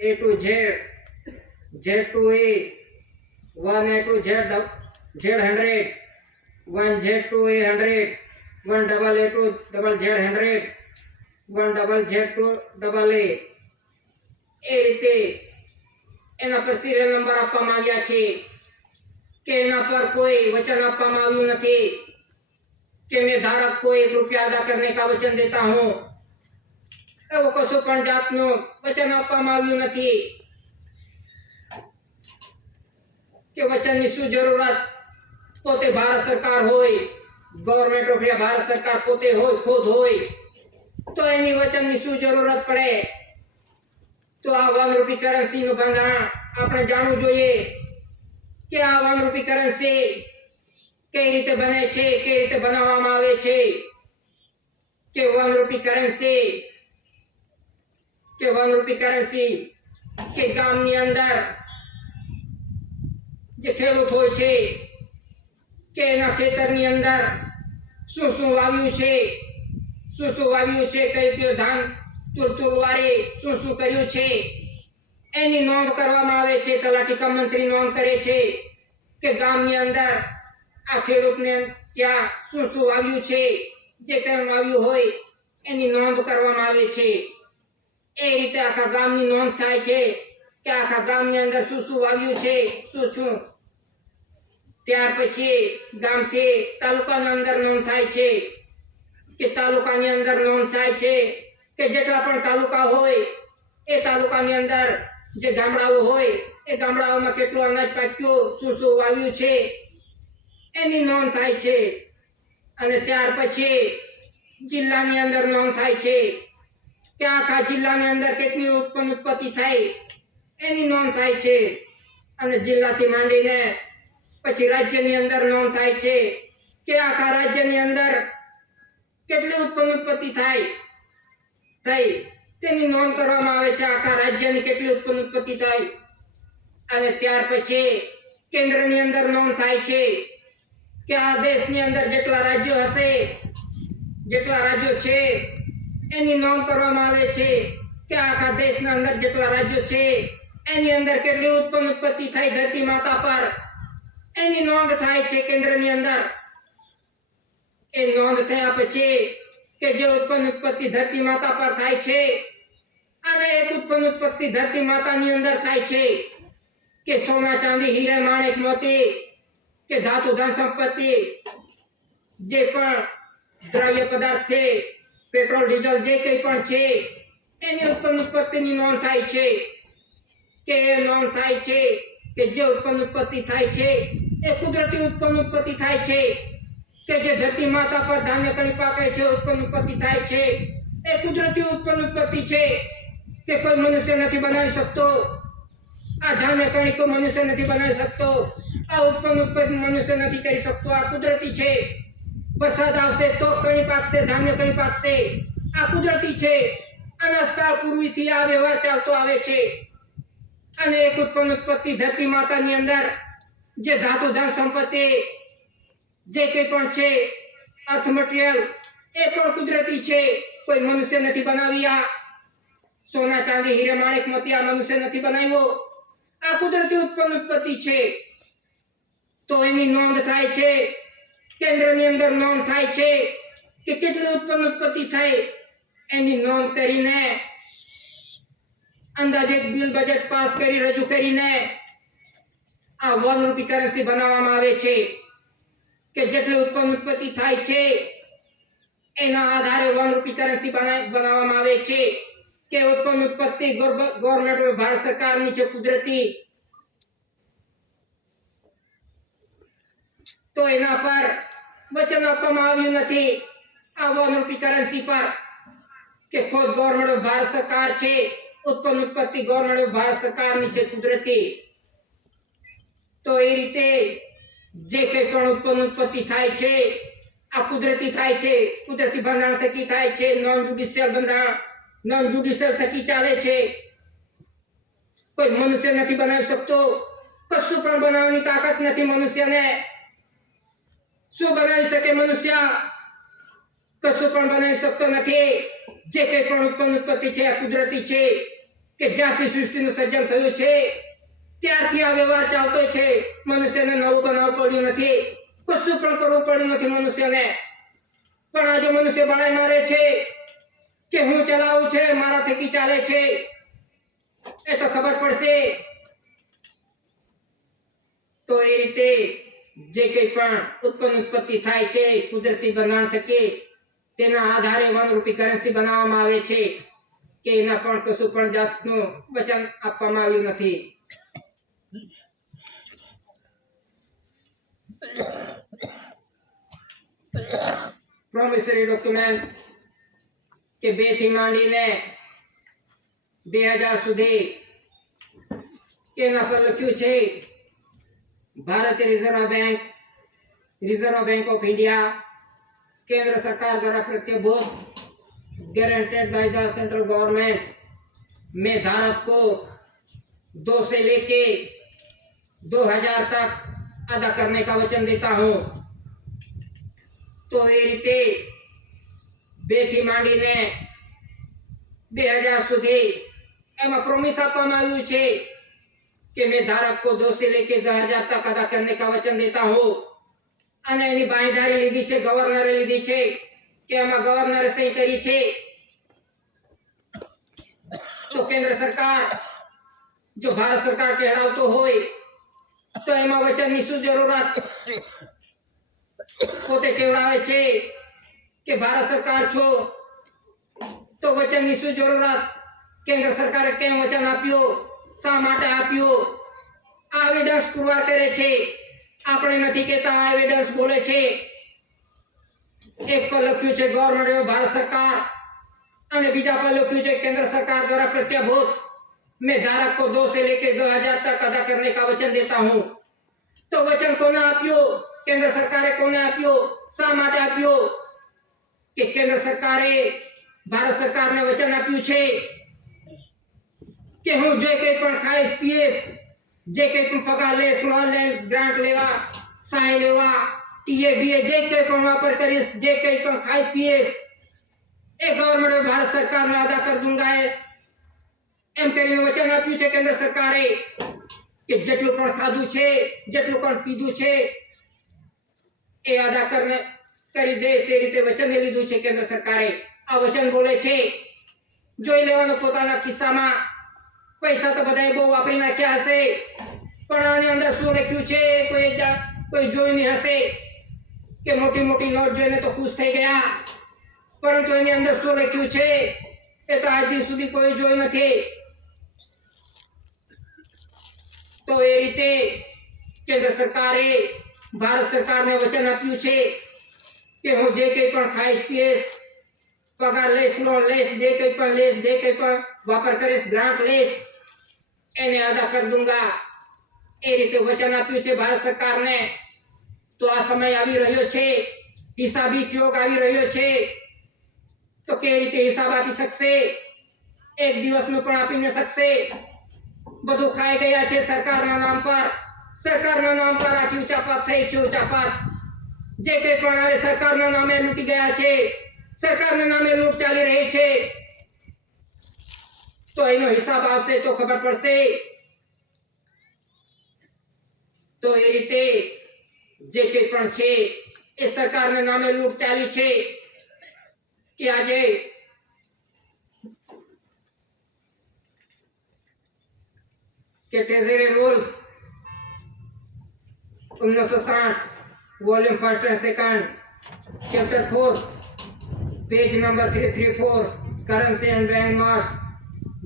A to Z, Z to A, 1A to Z, Z100, 1Z2 A100, 1AA2 double Z100, 1ZZ2 double A. એ રીતે એના પર સિરિયલ નંબર આપવામાં આવ્યા છે કે એના પર કોઈ વચન આપવામાં આવ્યું નથી કે मैं धारक को 1 रुपया अदा करने का वचन देता हूं। એવો કશું પણ જાતનું વચન આપવામાં આવ્યું નથી કે વચનની શું જરૂરત પોતે ભારત સરકાર હોય, ગવર્નમેન્ટ ઓફ ઇન્ડિયા ભારત સરકાર પોતે હોય, ખુદ હોય, તો એની વચનની શું જરૂરત પડે? તો આ 1 રૂપી કરન્સી નું બંધારણ આપણે જાણવું જોઈએ કે આ 1 રૂપી કરન્સી કઈ રીતે બને છે, કઈ રીતે બનાવવામાં આવે છે કે 1 રૂપી કરન્સી કે ગામની અંદર જે ખેડૂત હોય છે કે એના ખેતરની અંદર શું શું વાવ્યું છે, કઈ કયું ધાન તુલતુલવારે શું કર્યું છે એની નોંધ કરવામાં આવે છે। તલાટી કમ મંત્રી નોંધ કરે છે કે ગામની અંદર આ ખેડૂતને ત્યાં શું વાવ્યું છે, જે કંઈ વાવ્યું હોય એની નોંધ કરવામાં આવે છે। એ રીતે આખા ગામની નોંધ થાય છે કે આખા ગામની અંદર શું વાવ્યું છે, શું ત્યાર પછી ગામથી તાલુકાની અંદર નોંધ થાય છે કે તાલુકાની અંદર નોંધ થાય છે કે જેટલા પણ તાલુકા હોય એ તાલુકાની અંદર જે ગામડાઓ હોય એ ગામડાઓમાં કેટલું અનાજ પાક્યું, શું વાવ્યું છે એની નોંધ થાય છે। અને ત્યાર પછી જિલ્લાની અંદર નોંધ થાય છે કે આખા જિલ્લાની અંદર કેટલી ઉત્પત્તિ થઈ એની નોંધ થાય છે। અને જિલ્લાથી માંડીને પછી રાજ્યની અંદર નોંધ થાય છે કે આખા રાજ્યની અંદર કેટલી ઉત્પત્તિ થઈ તેની નોંધ કરવામાં આવે છે। આખા રાજ્યની કેટલી ઉત્પત્તિ થઈ। અને ત્યાર પછી કેન્દ્રની અંદર નોંધ થાય છે કે આ દેશની અંદર જેટલા રાજ્યો હશે, જેટલા રાજ્યો છે એની નોંધ કરવામાં આવે છે કે આખા દેશના અંદર જેટલા રાજ્યો છે એની અંદર કેટલી ઉત્પત્તિ થઈ ધરતી માતા પર એની નોંધ થાય છે કેન્દ્રની અંદર। એ નોંધ થયા પછી કે જે ઉત્પત્તિ ધરતી માતા પર થાય છે અને એક ઉત્પત્તિ ધરતી માતાની અંદર થાય છે કે સોના ચાંદી હીરા માણેક મોતી કે ધાતુ ધન સંપત્તિ જે પણ દ્રવ્ય પદાર્થ છે, પેટ્રોલ ડીઝલ જે કંઈ પણ છે એની ઉત્પત્તિની નોંધ થાય છે કે એ નોંધ થાય છે કે જે ઉત્પત્તિ થાય છે એ કુદરતી ઉત્પત્તિ થાય છે કે જે ધરતી માતા પર ધાન્ય કણી પાકે છે, ઉત્પત્તિ થાય છે એ કુદરતી ઉત્પત્તિ છે કે કોઈ મનુષ્ય નથી બનાવી શકતો। આ ધાન્ય કણી કોઈ મનુષ્ય નથી બનાવી શકતો, આ ઉત્પત્તિ મનુષ્ય નથી કરી શકતો, આ કુદરતી છે। વરસાદ આવશે તો કણી પાકશે, ધાન્ય કણી પાકશે, આ કુદરતી છે। અનાજકાળ પૂર્વીથી આ વ્યવહાર ચાલતો આવે છે। અને એક ઉત્પત્તિ ધરતી માતાની અંદર જે ધાતુ ધન સંપત્તિ જે કંઈ પણ છે, અર્થ મટીરિયલ એ પણ કુદરતી છે, કોઈ મનુષ્ય નથી બનાવી। આ સોના ચાંદી હીરે માણેક મોતી આ મનુષ્ય નથી બનાવ્યો, આ કુદરતી ઉત્પત્તિ છે। તો એની નોંધ થાય છે, કેન્દ્રની અંદર નોંધ થાય છે કે કેટલી ઉત્પત્તિ થઈ એની નોંધ કરીને અંદાજિત બિલ બજેટ પાસ કરી રજૂ કરીને આ 1 રૂપી કરન્સી બનાવવામાં આવે છે કે જેટલી ઉત્પત્તિ થાય છે એના આધારે 1 રૂપી કરન્સી બનાવવામાં આવે છે કે ઉત્પત્તિ ગવર્નમેન્ટ ઓફ ભારત સરકારની છે કુદરતી। તો એના પર વચન આપવામાં આવ્યું નથી આ 1 રૂપી કરન્સી પર કે ખુદ ગવર્નમેન્ટ ઓફ ભારત સરકાર છે, ઉત્પત્તિ ગવર્નમેન્ટ ઓફ ભારત સરકારની છે કુદરતી। તો એ રીતે જે કંઈ પણ ઉત્પત્તિ થાય છે આ કુદરતી થાય છે, કુદરતી બંધારણ થકી થાય છે, નોન જ્યુડિશિયલ બંધારણ, નોન જ્યુડિશિયલ થકી ચાલે છે। કોઈ મનુષ્ય નથી બનાવી શકતો, કશું પણ બનાવવાની તાકાત નથી મનુષ્યને। શું બનાવી શકે મનુષ્ય? કશું પણ બનાવી શકતો નથી। જે કંઈ પણ ઉત્પત્તિ છે આ કુદરતી છે કે જ્યાંથી સૃષ્ટિનું સર્જન થયું છે ત્યારથી આ વ્યવહાર ચાલતો છે. મનુષ્યને નવું બનાવવું પડ્યું નથી, કશું પણ કરવું પડ્યું નથી મનુષ્યને. પણ આજે મનુષ્ય બડાઈ મારે છે કે હું ચલાવું છે, મારા થકી ચાલે છે. એ તો ખબર પડશે. તો એ રીતે જે કંઈ પણ ઉત્પત્તિ થાય છે કુદરતી બંધારણ થકી, તેના આધારે વનરૂપી કરન્સી બનાવવામાં આવે છે કે એના પણ કશું પણ જાતનું વચન આપવામાં આવ્યું નથી. પ્રોમિસરી ડોક્યુમેન્ટ કે 2 થી માંડીને 2000 સુધી એના પર લખ્યું છે ભારતીય રિઝર્વ बैंक ऑफ इंडिया केंद्र सरकार द्वारा प्रतिभूत guaranteed by the central government में धारक को 2 से लेके 2000 तक अदा करने का वचन देता हूं. तो ये रीते 2 થી માંડીને 2000 સુધી એમાં પ્રોમિસ આપવામાં આવ્યું છે कि मैं धारक को 2 से लेके 2000 तक अदा करने का वचन देता हूं. અને એની બાંયધારી લીધી છે, ગવર્નરે લીધી છે કે એમાં ગવર્નરે સહી કરી છે. તો કેન્દ્ર સરકાર જો ભારત સરકાર કહેવાતો હોય તો એમાં વચનની શું જરૂરત? પોતે કહેવાય છે કે ભારત સરકાર છો તો વચનની શું જરૂરત? કેન્દ્ર સરકારે કેમ વચન આપ્યું, શા માટે આપ્યું? આ એવિડન્સ પુરવાર કરે છે. આપણે નથી કહેતા, આ એવિડન્સ બોલે છે. એક પર લખ્યું છે ગવર્નમેન્ટ ઓફ ભારત સરકાર અને બીજા પર લખ્યું છે केंद्र सरकार द्वारा प्रत्यभूत मैं धारक को 2 से लेकर 2000 तक अदा करने का वचन देता हूं. तो वचन कोने आप्यो? केंद्र सरकारे कोने आप्यो? શા માટે આપ્યો? કે કેન્દ્ર સરકારે ભારત સરકારને વચન આપ્યું છે કે હું જે કંઈ પણ ખાઈશ પીઈશ, જે કંઈ પણ પગાર લઈશ, લોન લઈશ, ગ્રાન્ટ લેવા, સહાય લેવા, ટીએડીએ જે કંઈ પણ વાપર કરીશ, જે કંઈ પણ ખાઈ પીઈશ એ ગવર્નમેન્ટ ભારત સરકારને અદા કરી દૂંગા. એમ કરીને વચન આપ્યું છે કેન્દ્ર સરકારે કે જેટલું પણ ખાધું છે, જેટલું પણ પીધું છે એ અદા કરી દે. એ રીતે વચન લીધું છે કેન્દ્ર સરકારે. આ વચન બોલે છે. જોઈ લેવાનું પોતાના ખિસ્સામાં. પૈસા તો બધાએ બહુ વાપરી નાખ્યા હશે, પણ આની અંદર શું લખ્યું છે કોઈ જોઈ નહીં હશે કે મોટી મોટી નોટ જોઈને તો ખુશ થઈ ગયા, પરંતુ એની અંદર શું લખ્યું છે એ તો આજ દિન સુધી કોઈ જોયું નથી. તો એ રીતે કેન્દ્ર સરકારે ભારત સરકારને વચન આપ્યું છે કે હું જે કંઈ પણ ખાઈશ પીઈશ, પગાર લઈશ, લોન લઈશ, જે કંઈ પણ લઈશ, જે કંઈ પણ વાપર કરીશ, ગ્રાન્ટ લઈશ, એને અદા કરી દૂંગા. એ રીતે વચન આપ્યું છે ભારત સરકારને. તો આ સમય આવી રહ્યો છે, હિસાબી યોગ આવી રહ્યો છે. તો કેવી રીતે હિસાબ આપી શકશે? એક દિવસનું પણ આપી ન શકશે. બધું ખાઈ ગયા છે સરકારના નામ પર. સરકારના નામ પર આખી ઉચાપત થઈ છે. ઉચાપત જે કંઈ પણ આવે સરકારના નામે લૂંટી ગયા છે. સરકારના નામે લૂંટ ચાલી રહી છે. તો એનો હિસાબ આવશે તો ખબર પડશે. તો એ રીતે જે કંઈ પણ છે એ સરકારના નામે લૂંટ ચાલી છે કે આજે કે treasury rules 1960 volume 1 and 2 chapter 4 page number 334 currency and bank notes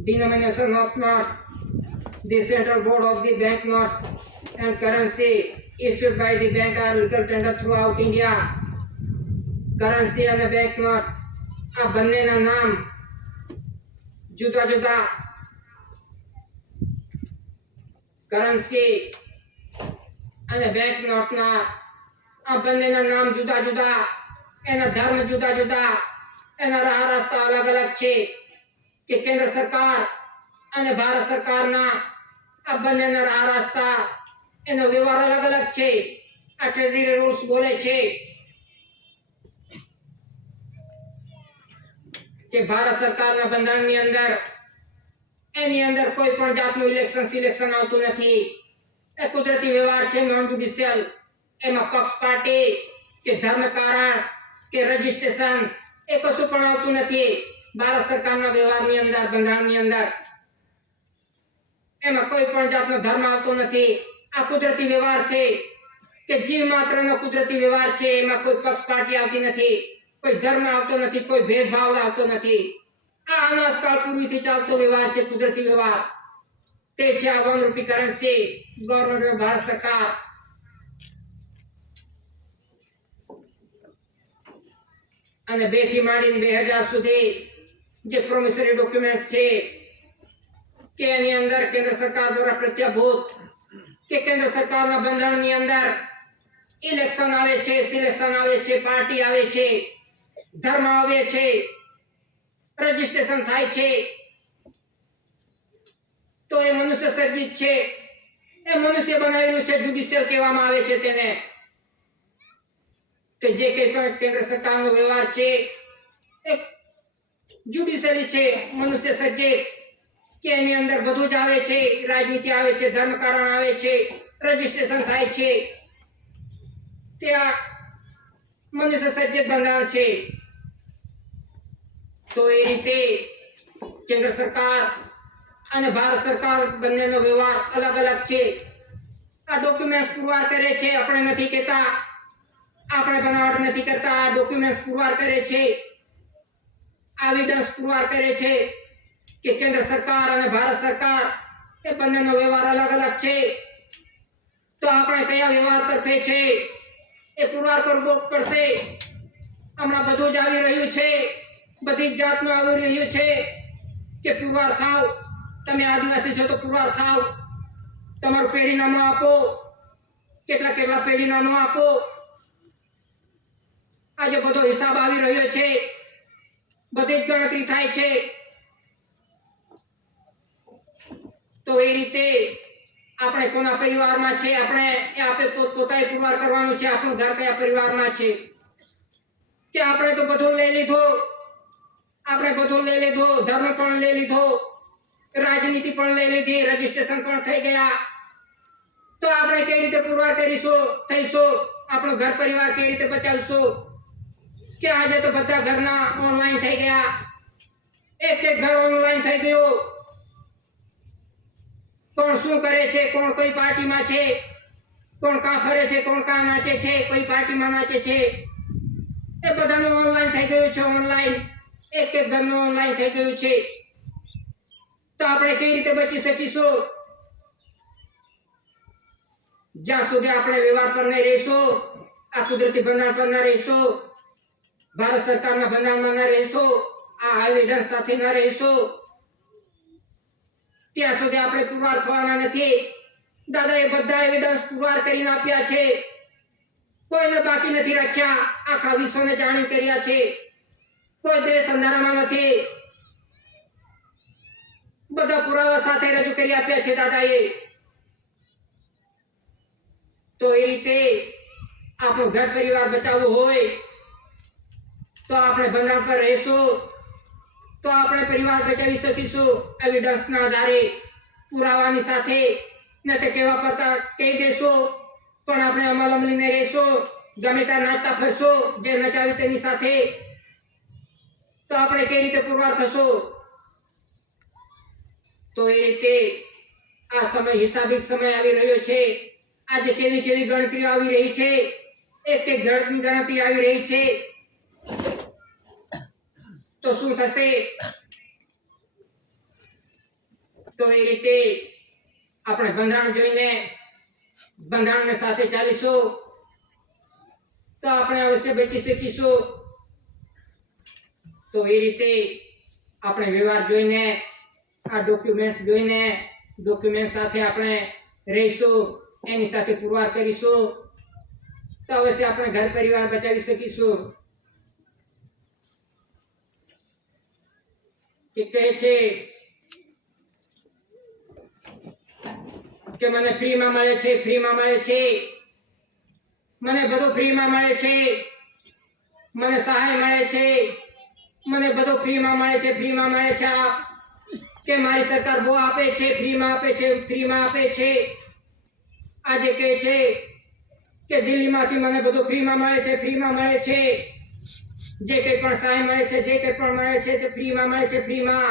denomination of notes the central board of the bank notes and currency issued by the bank are legal tender throughout India. Currency અને bank notes આ બંનેના નામ જુદા જુદા. Currency અને bank નોટના આ બંનેના નામ જુદા જુદા, એના ધર્મ જુદા જુદા, એના રાહ રસ્તા અલગ અલગ છે. કે કેન્દ્ર સરકાર અને ભારત સરકારના આ બંનેના રાહ રસ્તા, એનો વ્યવહાર અલગ અલગ છે. આ ટ્રેઝરી રૂલ્સ બોલે છે કે ભારત સરકારના બંધારણની અંદર એની અંદર કોઈ પણ જાતનું ઇલેક્શન સિલેક્શન આવતું નથી. એ કુદરતી વ્યવહાર છે, નોન જ્યુડિશિયલ. એમાં પક્ષ પાર્ટી કે ધર્મ કારણ કે રજીસ્ટ્રેશન એ કશું પણ આવતું નથી. ભારત સરકારના વ્યવહારની અંદર, બંધારણની અંદર એમાં કોઈ પણ જાતનો ધર્મ આવતો નથી. આ કુદરતી વ્યવહાર છે કે જીવ માત્રનો કુદરતી વ્યવહાર છે. એમાં કોઈ પક્ષ પાર્ટી આવતી નથી, કોઈ ધર્મ આવતો નથી, કોઈ ભેદભાવ આવતો નથી. આ અનાજકાળ પૂર્વીથી ચાલતો વ્યવહાર છે, કુદરતી વ્યવહાર. તે છે આ વન રૂપી કરન્સી, ગવર્નમેન્ટ ઓફ ભારત સરકાર. અને 2 થી માંડીને 2000 સુધી જે પ્રોમિસરી ડોક્યુમેન્ટ છે કે એની અંદર કેન્દ્ર સરકાર દ્વારા પ્રત્યાભૂત કે કેન્દ્ર સરકારના બંધારણની અંદર ઇલેક્શન આવે છે, સિલેક્શન આવે છે, પાર્ટી આવે છે, ધર્મ આવે છે, રજીસ્ટ્રેશન થાય છે, તો એ મનુષ્ય સર્જિત છે. એ મનુષ્ય બનાવેલું છે, જ્યુડિશિયલ કહેવામાં આવે છે તેને. કે જે કંઈ પણ કેન્દ્ર સરકારનો વ્યવહાર છે એ જ્યુડિશિયલી છે, મનુષ્ય સર્જિત. કે એની અંદર બધું જ આવે છે, રાજનીતિ આવે છે, ધર્મકારણ આવે છે, રજીસ્ટ્રેશન થાય છે. ત્યાં મનુષ્ય સર્જિત બંધારણ છે. તો એ રીતે કેન્દ્ર સરકાર અને ભારત સરકાર બંનેનો વ્યવહાર અલગ અલગ છે. આ ડોક્યુમેન્ટ પુરવાર કરે છે, આપણે નથી કહેતા, આપણે બનાવટ નથી કરતા. આ ડોક્યુમેન્ટ પુરવાર કરે છે, એવિડન્સ પુરવાર કરે છે કે કેન્દ્ર સરકાર અને ભારત સરકાર એ બંનેનો વ્યવહાર અલગ અલગ છે. તો આપણે કયા વ્યવહાર તરફે છે એ પુરવાર કરવો પડશે. હમણાં બધું જ આવી રહ્યું છે, બધી જ જાતનું આવી રહ્યું છે કે પુરવાર થાવ. તમે આદિવાસી છો તો પુરવાર થાવ, તમારું પેઢીનામું આપો, કેટલા કેટલા પેઢીનામું આપો. આજે બધો હિસાબ આવી રહ્યો છે, બધી જ ગણતરી થાય છે. તો એ રીતે આપણે કોના પરિવારમાં છે, આપણે પોતાએ પુરવાર કરવાનું છે. આપણું ઘર કયા પરિવારમાં છે. કે આપણે તો બધું લઈ લીધું, આપણે બધું લઈ લીધું, ધર્મ પણ લઈ લીધો, રાજનીતિ પણ લઈ લીધી, રજીસ્ટ્રેશન પણ થઈ ગયા. તો આપણે કઈ રીતે પુરવાર કરીશું, થઈશું, આપણો ઘર પરિવાર કઈ રીતે બચાવશું? કે આજે તો બધા ઘરના ઓનલાઈન થઈ ગયા, એક ઘર ઓનલાઈન થઈ ગયું. કોણ શું કરે છે, કોણ કઈ પાર્ટીમાં છે, કોણ કાં ફરે છે, કોણ કાં નાચે છે, કઈ પાર્ટીમાં નાચે છે, એ બધાનું ઓનલાઈન થઈ ગયું છે. ઓનલાઈન એક ઘરનું ઓનલાઈન થઈ ગયું છે. તો આપણે કઈ રીતે બચી શકીશું? જ્યાં સુધી આપણે વ્યવહાર પર નહીં રહીશું, આ કુદરતી બંધારણ પર ન રહીશું, ભારત સરકારના બંધારણમાં ન રહીશું, આ એવિડન્સ સાથે ન રહીશું, ત્યાં સુધી આપણે પુરવાર થવાના નથી. દાદાએ બધા એવિડન્સ પુરવાર કરીને આપ્યા છે, કોઈને બાકી નથી રાખ્યા. આખા વિશ્વને જાણી કર્યા છે, કોઈ દેશ અંધારામાં નથી. બધા પુરાવા સાથે રજૂ કરી આપ્યા છે દાદાએ. તો એ રીતે આપણું ઘર પરિવાર બચાવવું હોય તો આપણે બંધારણ પર રહીશું, તો આપણે પરિવાર બચાવી શકીશું. એવિડન્સના આધારે, પુરાવાની સાથે. ન તો કહેવા પડતા કહી દેશું પણ આપણે અમલ અમલીને રહીશું, ગમે ત્યાં નાચતા ફરશું, જે નચાવી તેની સાથે. તો આપણે કઈ રીતે પુરવાર થશું? તો એ રીતે આ સમય હિસાબિક સમય આવી રહ્યો છે. આજે કેવી કેવી ગણતરીઓ આવી રહી છે, એક એક ગણતરી આવી રહી છે. તો શું થશે? તો એ રીતે આપણે બંધારણ જોઈને બંધારણને સાથે ચાલીશું તો આપણે અવશ્ય બચી શકીશું. તો એ રીતે આપણે વ્યવહાર જોઈને, આ ડોક્યુમેન્ટ જોઈને, ડોક્યુમેન્ટ સાથે આપણે રહીશું, એની સાથે પુરવાર કરીશું તો અવશ્ય આપણે ઘર પરિવાર બચાવી શકીશું. કે કહે છે કે મને ફ્રીમાં મળે છે, ફ્રીમાં મળે છે, મને બધું ફ્રીમાં મળે છે, મને સહાય મળે છે, મને બધું ફ્રીમાં મળે છે, ફ્રીમાં મળે છે. કે મારી સરકાર બહુ આપે છે, ફ્રીમાં આપે છે, ફ્રીમાં આપે છે. આજે કહે છે કે દિલ્હીમાંથી મને બધું ફ્રીમાં મળે છે, ફ્રીમાં મળે છે. જે કંઈ પણ સહાય મળે છે, જે કંઈ પણ મળે છે તે ફ્રીમાં મળે છે, ફ્રીમાં.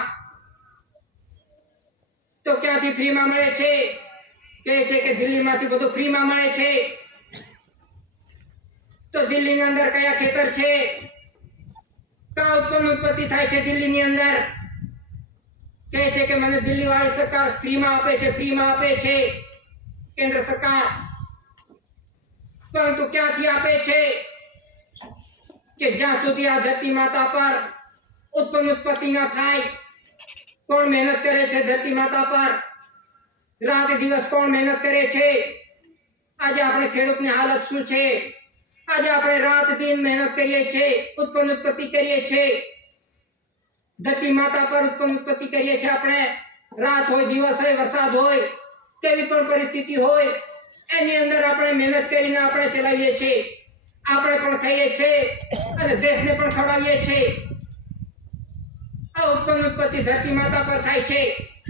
તો ક્યાંથી ફ્રીમાં મળે છે? કહે છે કે દિલ્હીમાંથી બધું ફ્રીમાં મળે છે. તો દિલ્હીની અંદર કયા ખેતર છે? કા ઉત્પત્તિ થાય છે દિલ્હીની અંદર? કહે છે કે મને દિલ્હી વાળી સરકાર ફ્રીમાં આપે છે, ફ્રીમાં આપે છે, કેન્દ્ર સરકાર. પરંતુ ક્યાંથી આપે છે? કે જ્યાં સુધી આ ધરતી માતા પર ઉત્પત્તિ ના થાય, કોણ મહેનત કરે છે ધરતી માતા પર? રાત દિવસ કોણ મહેનત કરે છે? આજે આપણે ખેડૂતની હાલત શું છે? આજે આપણે રાત દિન મહેનત કરીએ છીએ, ઉત્પત્તિ કરીએ છીએ, ધરતી માતા પર ઉત્પત્તિ કરીએ છીએ. આપણે રાત હોય, દિવસ હોય, વરસાદ હોય, કેવી પણ પરિસ્થિતિ હોય, એની અંદર આપણે મહેનત કરીને આપણે ચલાવીએ છીએ. આપણે પણ ખાઈએ છીએ અને દેશને પણ ખવડાવીએ છીએ. આ ઉત્પત્તિ ધરતી માતા પર થાય છે.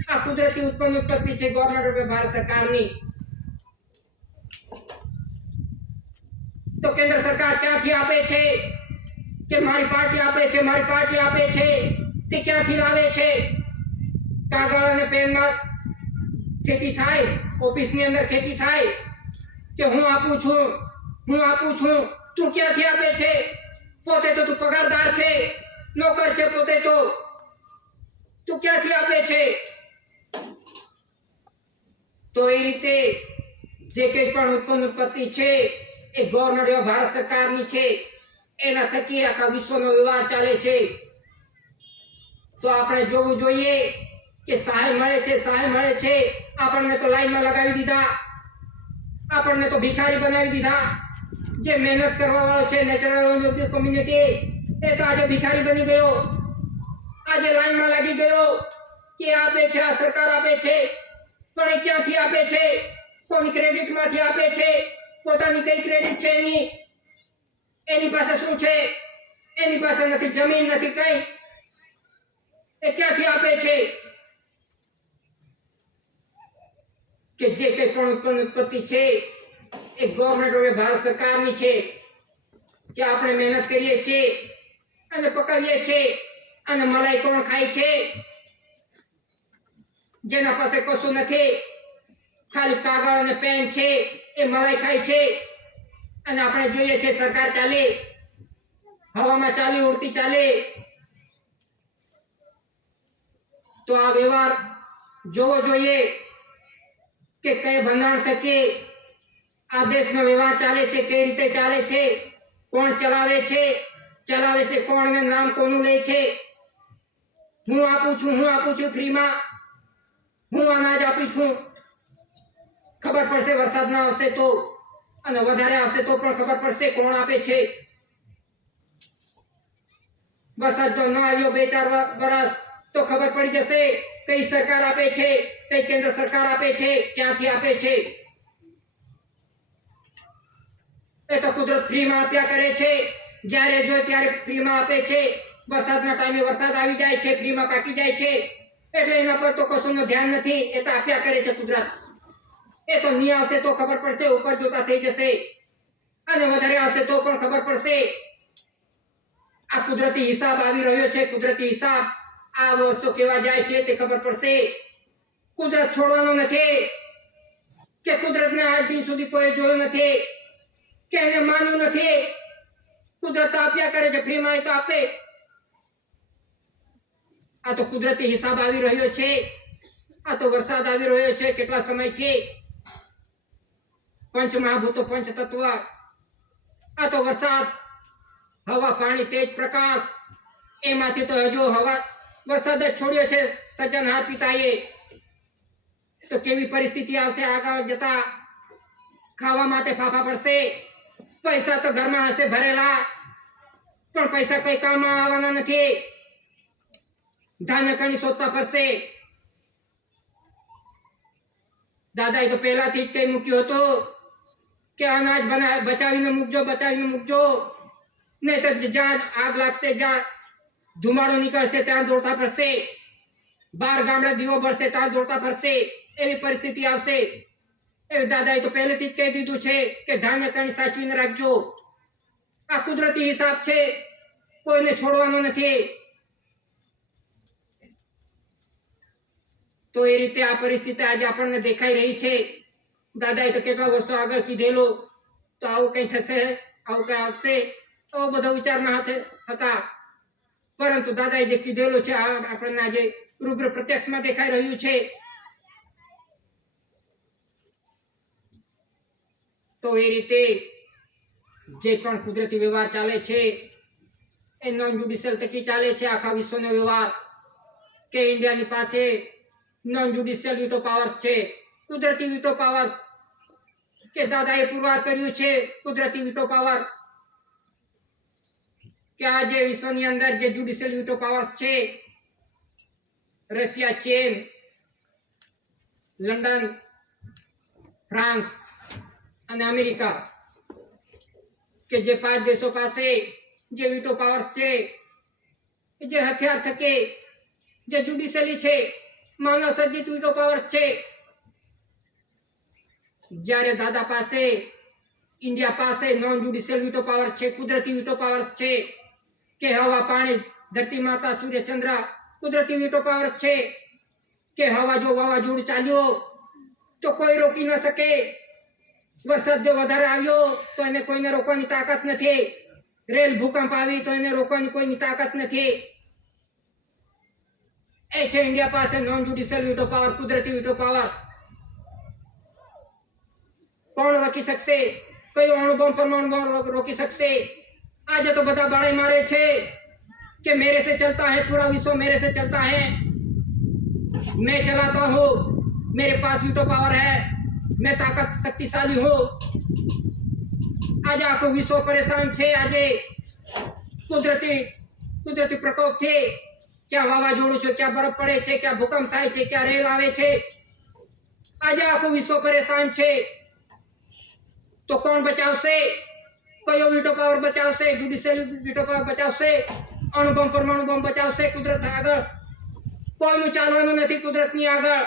આ કુદરતી ઉત્પત્તિ છે ગવર્નમેન્ટ ઓફ ભારત સરકારની. તો કેન્દ્ર સરકાર ક્યાંથી આપે છે? કે મારી પાર્ટી આપે છે, મારી પાર્ટી આપે છે. તે ક્યાંથી લાવે છે? કાગળ અને પેનમાં ખેતી થાય, ઓફિસની અંદર ખેતી થાય કે હું આપું છું, હું આપું છું. તું ક્યાંથી આપે છે? પોતે તો તું પગારદાર છે, નોકર છે પોતે તો. તું ક્યાંથી આપે છે? તો એ રીતે જે કંઈ પણ ઉત્પત્તિ છે એ ગવર્નમેન્ટ ઓફ ભારત સરકારની છે. એના થકી આખા વિશ્વનો વ્યવહાર ચાલે છે. તો આપણે જોવું જોઈએ કે સહાય મળે છે, સહાય મળે છે. આપણને તો લાઈનમાં લગાવી દીધા, આપણને તો ભિખારી બનાવી દીધા. જે મહેનત કરવા વાળો છે નેચરલ કોમ્યુનિટી, એ તો આજે ભિખારી બની ગયો. આજે લાઈનમાં લાગી ગયો કે આપે છે, આ સરકાર આપે છે. પણ એ ક્યાંથી આપે છે? કોની ક્રેડિટમાંથી આપે છે? પોતાની કઈ ક્રેડિટ છે એની પાસે શું છે? એની પાસે નથી જમીન, નથી કઈ. એ ક્યાંથી આપે છે? કે જે કંઈ પણ ઉત્પત્તિ છે એ ગવર્નમેન્ટ ઓફ ભારત સરકારની છે. કે આપણે મહેનત કરીએ છીએ અને પકાવીએ છીએ. અને મલાઈ કોણ ખાય છે? જેના પાસે કશું નથી, ખાલી કાગળ અને પેન છે, એ મલાઈ ખાય છે. અને આપણે જોઈએ છે સરકાર ચાલે, હવામાં ચાલી, ઉડતી ચાલે. તો આ વ્યવહાર જોવો જોઈએ કે કઈ બંધારણ થકી આ દેશનો વ્યવહાર ચાલે છે, કઈ રીતે ચાલે છે, કોણ ચલાવે છે, ચલાવે છે કોણ ને નામ કોનું લે છે. હું આપું છું ફ્રીમાં, હું અનાજ આપું છું. ખબર પડશે વરસાદ ના આવશે તો, અને વધારે આવશે તો પણ ખબર પડશે કોણ આપે છે. વરસાદ તો ન આવ્યો 2-4 વર્ષ તો ખબર પડી જશે કઈ સરકાર આપે છે, કઈ કેન્દ્ર સરકાર આપે છે, ક્યાંથી આપે છે. એ તો કુદરત ફ્રીમાં આપ્યા કરે છે. જ્યારે જો ત્યારે ફ્રીમાં આપે છે. વરસાદના ટાઈમે વરસાદ આવી જાય છે, ફ્રીમાં પાકી જાય છે. એટલે એના પર તો કશુંનું ધ્યાન નથી. એ તો આપ્યા કરે છે કુદરત. એ તો નહીં આવશે તો ખબર પડશે, ઉપર જોતા થઈ જશે. અને વધારે આવશે તો પણ ખબર પડશે. આ કુદરતી હિસાબ આવી રહ્યો છે, કુદરતી હિસાબ. આ વર્ષો કેવા જાય છે તે ખબર પડશે. કુદરત છોડવાનો નથી, કે કુદરતને આજ દિન સુધી કોઈ જોયું નથી, કે એને માન્યું નથી. કુદરત આપ્યા કરે છે, ફ્રીમાં એ તો આપે. આ તો કુદરતી હિસાબ આવી રહ્યો છે. આ તો વરસાદ આવી રહ્યો છે કેટલા સમયથી. પંચ મહાભૂતો, પંચ તત્વ. આ તો વરસાદ, હવા, પાણી, તેજ, પ્રકાશ. એમાંથી તો હજુ હવા વરસાદ જ છોડ્યો છે સજ્જનહાર પિતાએ. તો કેવી પરિસ્થિતિ આવશે આગળ જતા? ખાવા માટે ફાફા પડશે. પૈસા તો ઘરમાં હશે ભરેલા, પણ પૈસા કઈ કામમાં આવવાના નથી. ધાન્ય કણી શોધતા ફરશે. દાદાએ તો પહેલાથી જ કઈ મૂક્યું હતું કે અનાજ બચાવીને મૂકજો, બચાવીને મૂકજો. નહીં તો જ્યાં આગ લાગશે, જ્યાં ધુમાડો નીકળશે ત્યાં દોડતા ફરશે. બાર ગામડે દીવો બળશે ત્યાં દોડતા ફરશે એવી પરિસ્થિતિ આવશે. એ દાદાએ તો પહેલેથી જ કહી દીધું છે કે ધાન્ય કણી સાચવીને રાખજો. આ કુદરતી હિસાબ છે, કોઈને છોડવાનો નથી. તો એ રીતે આ પરિસ્થિતિ આજે આપણને દેખાઈ રહી છે. દાદાએ તો કેટલા વર્ષો આગળ કીધેલું તો આવું કઈ થશે, આવું કઈ આવશે, તો બધો વિચારના હાથે હતા. પરંતુ દાદાએ જે કીધેલું છે આપણને આજે રૂબરૂ પ્રત્યક્ષમાં દેખાઈ રહ્યું છે. તો એ રીતે જે પણ કુદરતી વ્યવહાર ચાલે છે એ નોન જ્યુડિશિયલ થકી ચાલે છે. આખા વિશ્વનો વ્યવહાર કે ઇન્ડિયાની પાસે નોન જ્યુડિશિયલ વીટો પાવર્સ છે, કુદરતી વીટો પાવર્સ કે દાદાએ પુરવાર કર્યું છે. કુદરતી વીટો પાવર કે આજે વિશ્વની અંદર જે જ્યુડિશિયલ વીટો પાવર્સ છે, રશિયા, ચીન, લંડન, ફ્રાન્સ અને અમેરિકા કે જે 5 દેશો પાસે જે વીટો પાવર્સ છે, જે હથિયાર થકે જે જ્યુડિશિયલી છે, માનવ સર્જિત વીટો પાવર્સ છે. જ્યારે દાદા પાસે, ઇન્ડિયા પાસે નોન જ્યુડિશિયલ વીટો પાવર્સ છે, કુદરતી વીટો પાવર્સ છે કે હવા, પાણી, ધરતી માતા, સૂર્ય, ચંદ્ર કુદરતી વીટો પાવર્સ છે કે હવા જો વાવાઝોડું ચાલ્યો તો કોઈ રોકી ન શકે. વરસાદ જો વધારે આવ્યો તો એને કોઈને રોકવાની તાકાત નથી. રેલ ભૂકંપ આવી તો એને રોકવાની કોઈની તાકાત નથી. એ છે ઇન્ડિયા પાસે નોન જ્યુડિશિયલ વીટો પાવર, કુદરતી વીટો પાવર. કોણ રોકી શકશે? કયો અણુબોમ્બ, પરમાણુ બોમ્બ રોકી શકશે? આજે તો બધા બड़ाई मारे छे कि मेरे से चलता है पूरा विश्व, मेरे से चलता है, मैं चलाता हूँ, मेरे पास वीटो पावर है, मैं ताकत शक्तिशाली हूँ. आज आखो विश्व परेशान छे. આજે કુદરતી પ્રકોપ થી ક્યાં વાવાઝોડું છે, ક્યાં બરફ પડે છે, ક્યાં ભૂકંપ થાય છે, ક્યાં રેલ આવે છે. આજે આખું વિશ્વ પરેશાન છે. તો કોણ બચાવશે? કયો વીટો પાવર બચાવશે? જ્યુડિશિયલ વીટો પાવર બચાવશે? અણુબોમ્બ, પરમાણુ બોમ્બ બચાવશે? કુદરત આગળ કોઈનું ચાલવાનું નથી. કુદરતની આગળ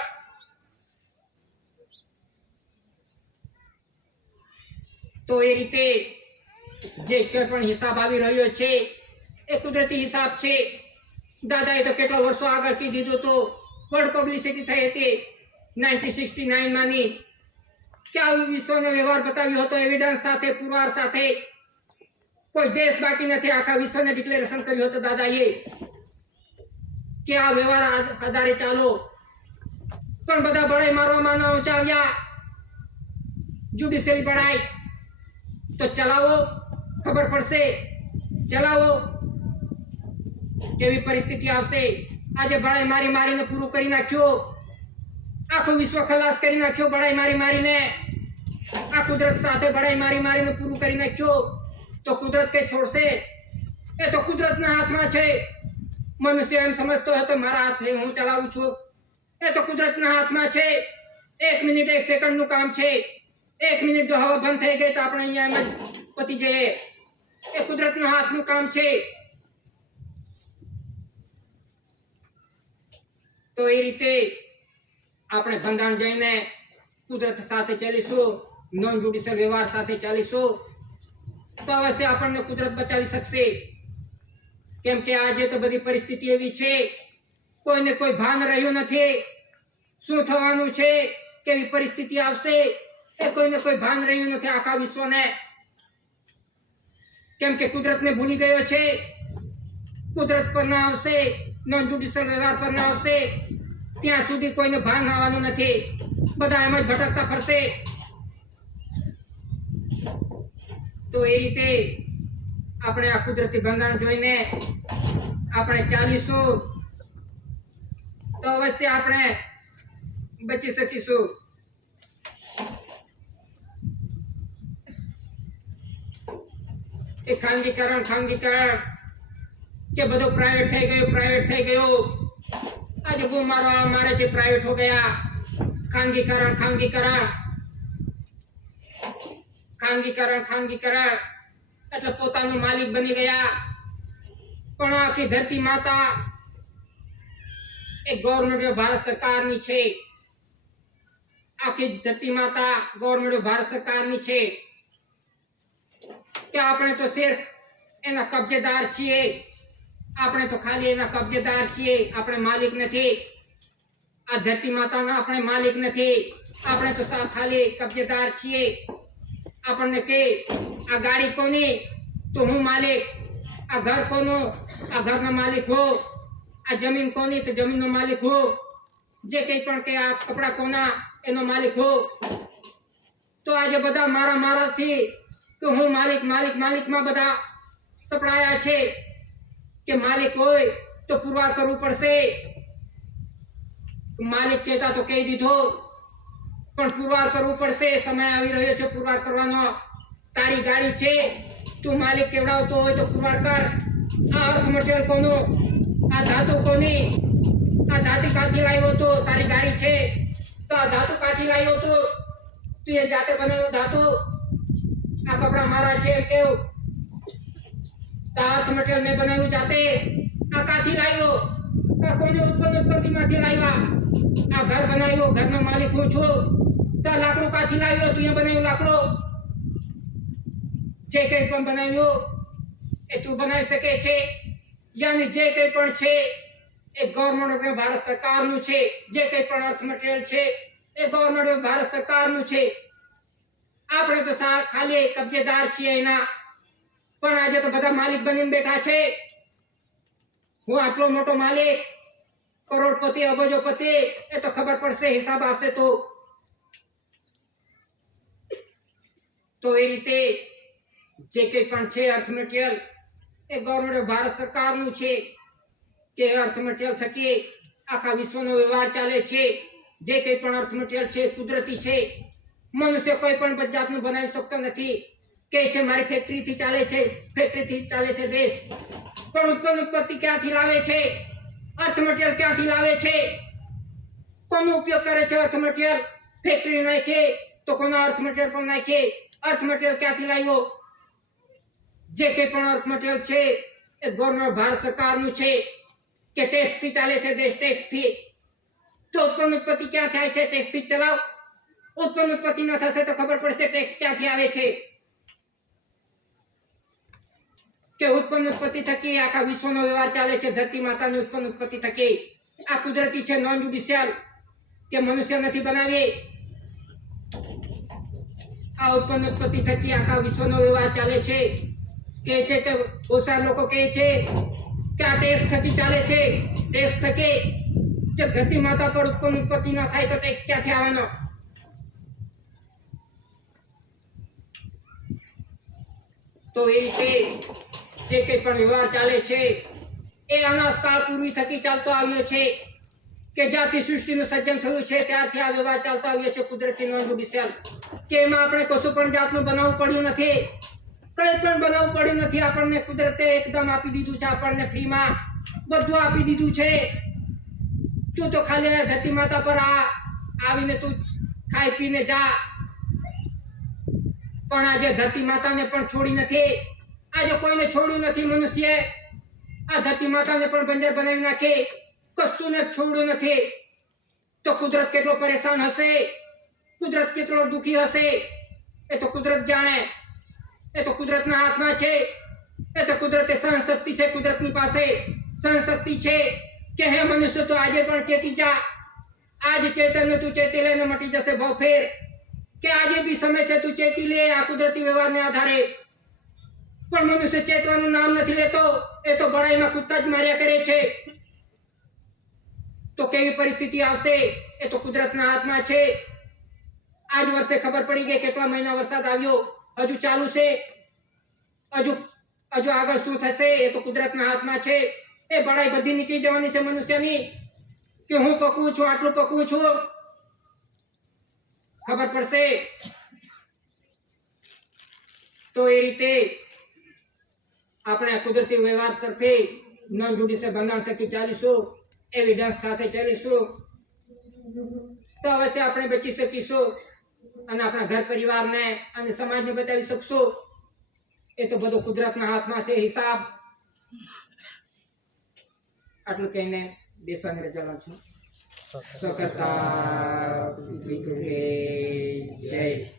તો એ રીતે જે કોઈ પણ હિસાબ આવી રહ્યો છે એ કુદરતી હિસાબ છે. દાદાએ તો કેટલા વર્ષો આગળ કીધું દીધું તો વર્લ્ડ પબ્લિસિટી થઈ હતી 1969 માની કે આ વિશ્વનો વ્યવહાર બતાવ્યો હતો, એવિડન્સ સાથે, પુરાવા સાથે. કોઈ દેશ બાકી નથી, આખા વિશ્વને ડિક્લેરેશન કર્યું હતું દાદાએ કે આ વ્યવહાર આધારે ચાલો. પણ બધા બड़ाई મારવામાં ન ઉચાવ્યા. જ્યુડિશિયલી બड़ाई તો ચલાવો, ખબર પડશે. ચલાવો, કેવી પરિસ્થિતિ આવશે. આજે બड़ाई મારી મારીને પૂરું કરી નાખ્યો. આખું વિશ્વ ખલાસ કરી નાખ્યો બड़ाई મારી મારીને. આ કુદરત સાથે બड़ाई મારી મારીને પૂરું કરી નાખ્યો. તો કુદરત કઈ છોડશે? એ તો કુદરતના હાથમાં છે. મનુષ્ય એમ સમજતો હતો મારા હાથે હું ચલાવું છું. એ તો કુદરતના હાથમાં છે. 1 મિનિટ 1 સેકન્ડનું કામ છે. 1 મિનિટ જો હવા બંધ થઈ ગઈ તો આપણે અહીંયા એમ જ પતી જઈએ. એ કુદરતના હાથનું કામ છે. તો એ રીતે આપણે બંધાણ જઈને કુદરત સાથે ચાલીશું, નોન જ્યુડિશિયલ વ્યવહાર સાથે ચાલીશું તો અવશ્ય આપણને કુદરત બચાવી શકશે. કેમ કે આજે તો બધી પરિસ્થિતિ એવી છે, કોઈને કોઈ ભાન રહ્યું નથી. શું થવાનું છે, કેવી પરિસ્થિતિ આવશે એ કોઈને કોઈ ભાન રહ્યું નથી આખા વિશ્વને. કેમ કે કુદરતને ભૂલી ગયો છે. કુદરત પર ના આવશે, નોન જ્યુડિશિયલ વ્યવહાર પર ના આવશે ત્યાં સુધી કોઈને ભાન આવવાનું નથી. બધા એમ જ ભટકતા ફરશે. તો એ રીતે આપણે આ કુદરતી બંધારણ જોઈને આપણે ચાલીશું તો અવશ્ય આપણે બચી શકીશું. એ ખાનગીકરણ કે બધું પ્રાઇવેટ થઈ ગયું. આજે બૂમ મારવા મારે છે પ્રાઇવેટ હો ગયા. ખાનગીકરણ એટલે પોતાનો માલિક બની ગયા. પણ આખી ધરતી માતા એ ગવર્મેન્ટ ભારત સરકારની છે. આખી ધરતી માતા ગવર્મેન્ટ ભારત સરકારની છે કે આપણે તો સિર્ફ એના કબજેદાર છીએ. આપણે તો ખાલી એના કબજેદાર છીએ, આપણે માલિક નથી. આ ધરતી માતાના આપણે માલિક નથી, આપણે તો ખાલી કબજેદાર છીએ. આપણને કે આ ગાડી કોની, તો હું માલિક. આ ઘર કોનો, આ ઘરનો માલિક હો. આ જમીન કોની, તો જમીનનો માલિક હો. જે કંઈ પણ કે આ કપડા કોના, એનો માલિક હો. તો આજે બધા મારા મારાથી કે હું માલિક માલિક માલિકમાં બધા સપડાયા છે કે માલિક હોય તો પુરવાર કરવું પડશે. માલિક કહેતા તો કહી દીધો, પણ પુરવાર કરવું પડશે. સમય આવી રહ્યો છે પુરવાર કરવાનો. તારી ગાડી છે, તું માલિક કેવડાવતો હોય તો પુરવાર કર. આ અર્થ મટીરિયલ કોનો, આ ધાતુ કોની, આ ધાતુ કાથી લાવ્યો તો, તારી ગાડી છે તો આ ધાતુ કાથી લાવ્યો તો, તું એ જાતે બનાવ્યો ધાતુ. આ કપડા મારા છે એમ કેવું, આ અર્થ મટીરિયલ મેં બનાવ્યું જાતે. આ કાથી લાવ્યો, આ કોને ઉત્પત્તિમાંથી લાવ્યા. આ ઘર બનાવ્યો, ઘરનો માલિક હું છું. તો આ લાકડું કાથી લાવ્યો, તું એ બનાવ્યું લાકડું. જે કંઈ પણ બનાવ્યું એ તું બનાવી શકે છે. યાની જે કંઈ પણ છે એ ગવર્મેન્ટ ભારત સરકારનું છે. જે કંઈ પણ અર્થ મટીરિયલ છે એ ગવર્મેન્ટ ભારત સરકારનું છે. આપણે તો ખાલી કબજેદાર છીએ એના. પણ આજે તો બધા માલિક બનીને બેઠા છે. હું આટલો મોટો માલિક, કરોડપતિ, અબજોપતિ, એ તો ખબર પડશે, હિસાબ આવશે તો એ રીતે જે કંઈ પણ છે અર્થ મટીરિયલ એ ગવર્મેન્ટ ભારત સરકારનું છે. કે અર્થ મટીરિયલ થકી આખા વિશ્વનો વ્યવહાર ચાલે છે. જે કંઈ પણ અર્થ મટીરિયલ છે કુદરતી છે. મનુષ્ય કોઈ પણ જાતનું બનાવી શકતો નથી. કે છે મારી ફેક્ટરીથી ચાલે છે, ફેક્ટરીથી ચાલે છે દેશ. પણ ઉત્પત્તિ ક્યાંથી લાવે છે, અર્થ મટીરિયલ ક્યાંથી લાવે છે, કોનો ઉપયોગ કરે છે અર્થ મટીરિયલ. ફેક્ટરી નાખે તો કોનો અર્થ મટીરિયલ પણ નાખે. અર્થ મટીરિયલ ક્યાંથી લાવ્યો. જે કંઈ પણ અર્થ મટીરિયલ છે એ ગવર્મેન્ટ ભારત સરકારનું છે. કે ટેક્સથી ચાલે છે દેશ, ટેક્સથી. તો ઉત્પત્તિ ક્યાં થાય છે, ટેક્સથી ચલાવ. ઉત્પત્તિ ન થશે તો ખબર પડશે ટેક્સ ક્યાંથી આવે છે. કે ઉત્પત્તિ થકી આખા વિશ્વનો વ્યવહાર ચાલે છે. ધરતી માતાની ઉત્પત્તિ થકી. આ કુદરતી છે, નોન જ્યુડિશિયલ, કે મનુષ્ય નથી બનાવી. આ ઉત્પત્તિ થકી આખા વિશ્વનો વ્યવહાર ચાલે છે. કે છે કે બહુ સારા લોકો કહે છે કે આ ટેક્સ થકી ચાલે છે. ટેક્સ થકી કે ધરતી માતા પર ઉત્પત્તિ ન થાય તો ટેક્સ ક્યાંથી આવવાનો. તો એ રીતે જે કંઈ પણ વ્યવહાર ચાલે છે એ અનાજકાળ પૂર્વી થકી ચાલતો આવ્યો છે. કે જ્યાંથી સૃષ્ટિનું સર્જન થયું છે ત્યારથી આ વ્યવહાર ચાલતો આવ્યો છે. કુદરતી નોન જ્યુડિશિયલ, કે એમાં આપણે કશું પણ જાતનું બનાવવું પડ્યું નથી. કંઈ પણ બનાવવું પડ્યું નથી. આપણને કુદરતે એકદમ આપી દીધું છે. આપણને ફ્રીમાં બધું આપી દીધું છે. તું તો ખાલી ધરતી માતા પર આવીને તું ખાઈ પીને જા. પણ આજે ધરતી માતાને પણ છોડી નથી. આજે કોઈને છોડ્યું નથી. મનુષ્ય આ ધરતી માતાને પણ બંજર બનાવી નાખે, કશું ને છોડ્યું નથી. તો કુદરત કેટલો પરેશાન હશે, કુદરત કેટલો દુખી હશે, એ તો કુદરત જાણે. એ તો કુદરતના હાથમાં છે. એ તો કુદરતે સહનશક્તિ છે. કુદરતની પાસે સહનશક્તિ છે કે હે મનુષ્ય તો આજે પણ ચેતી જા. આજ ચેતન તું ચેતી લે ને મટી જશે ભાવ ફેર. કે આજે બી સમય છે, તું ચેતી લે આ કુદરતી વ્યવહારને આધારે. પણ મનુષ્ય ચેતવાનું નામ નથી લેતો. એ તો બડાઈમાં કૂદકા જ માર્યા કરે છે. તો કેવી પરિસ્થિતિ આવશે એ તો કુદરતના હાથમાં છે. આજ વર્ષે ખબર પડી ગઈ કેટલા મહિના વરસાદ આવ્યો, હજુ ચાલુ છે. હજુ આગળ શું થશે એ તો કુદરતના હાથમાં છે. એ બડાઈ બધી નીકળી જવાની છે મનુષ્યની. કે હું પકવું છું, આટલું પકવું છું, ખબર પડશે. તો એ રીતે આપણે આ કુદરતી વ્યવહાર તરફે નોન જ્યુડિશિયલ બંધારણ થકી ચાલીશું, એવિડન્સ સાથે ચાલીશું તો અવશ્ય આપણે બચી શકીશું અને આપણા ઘર પરિવારને અને સમાજને બચાવી શકશું. એ તો બધો કુદરતના હાથમાં છે હિસાબ. આટલું કહીને બેસવાની રજા લઉં છું. સ્વકર્તા પિતૃકે જય.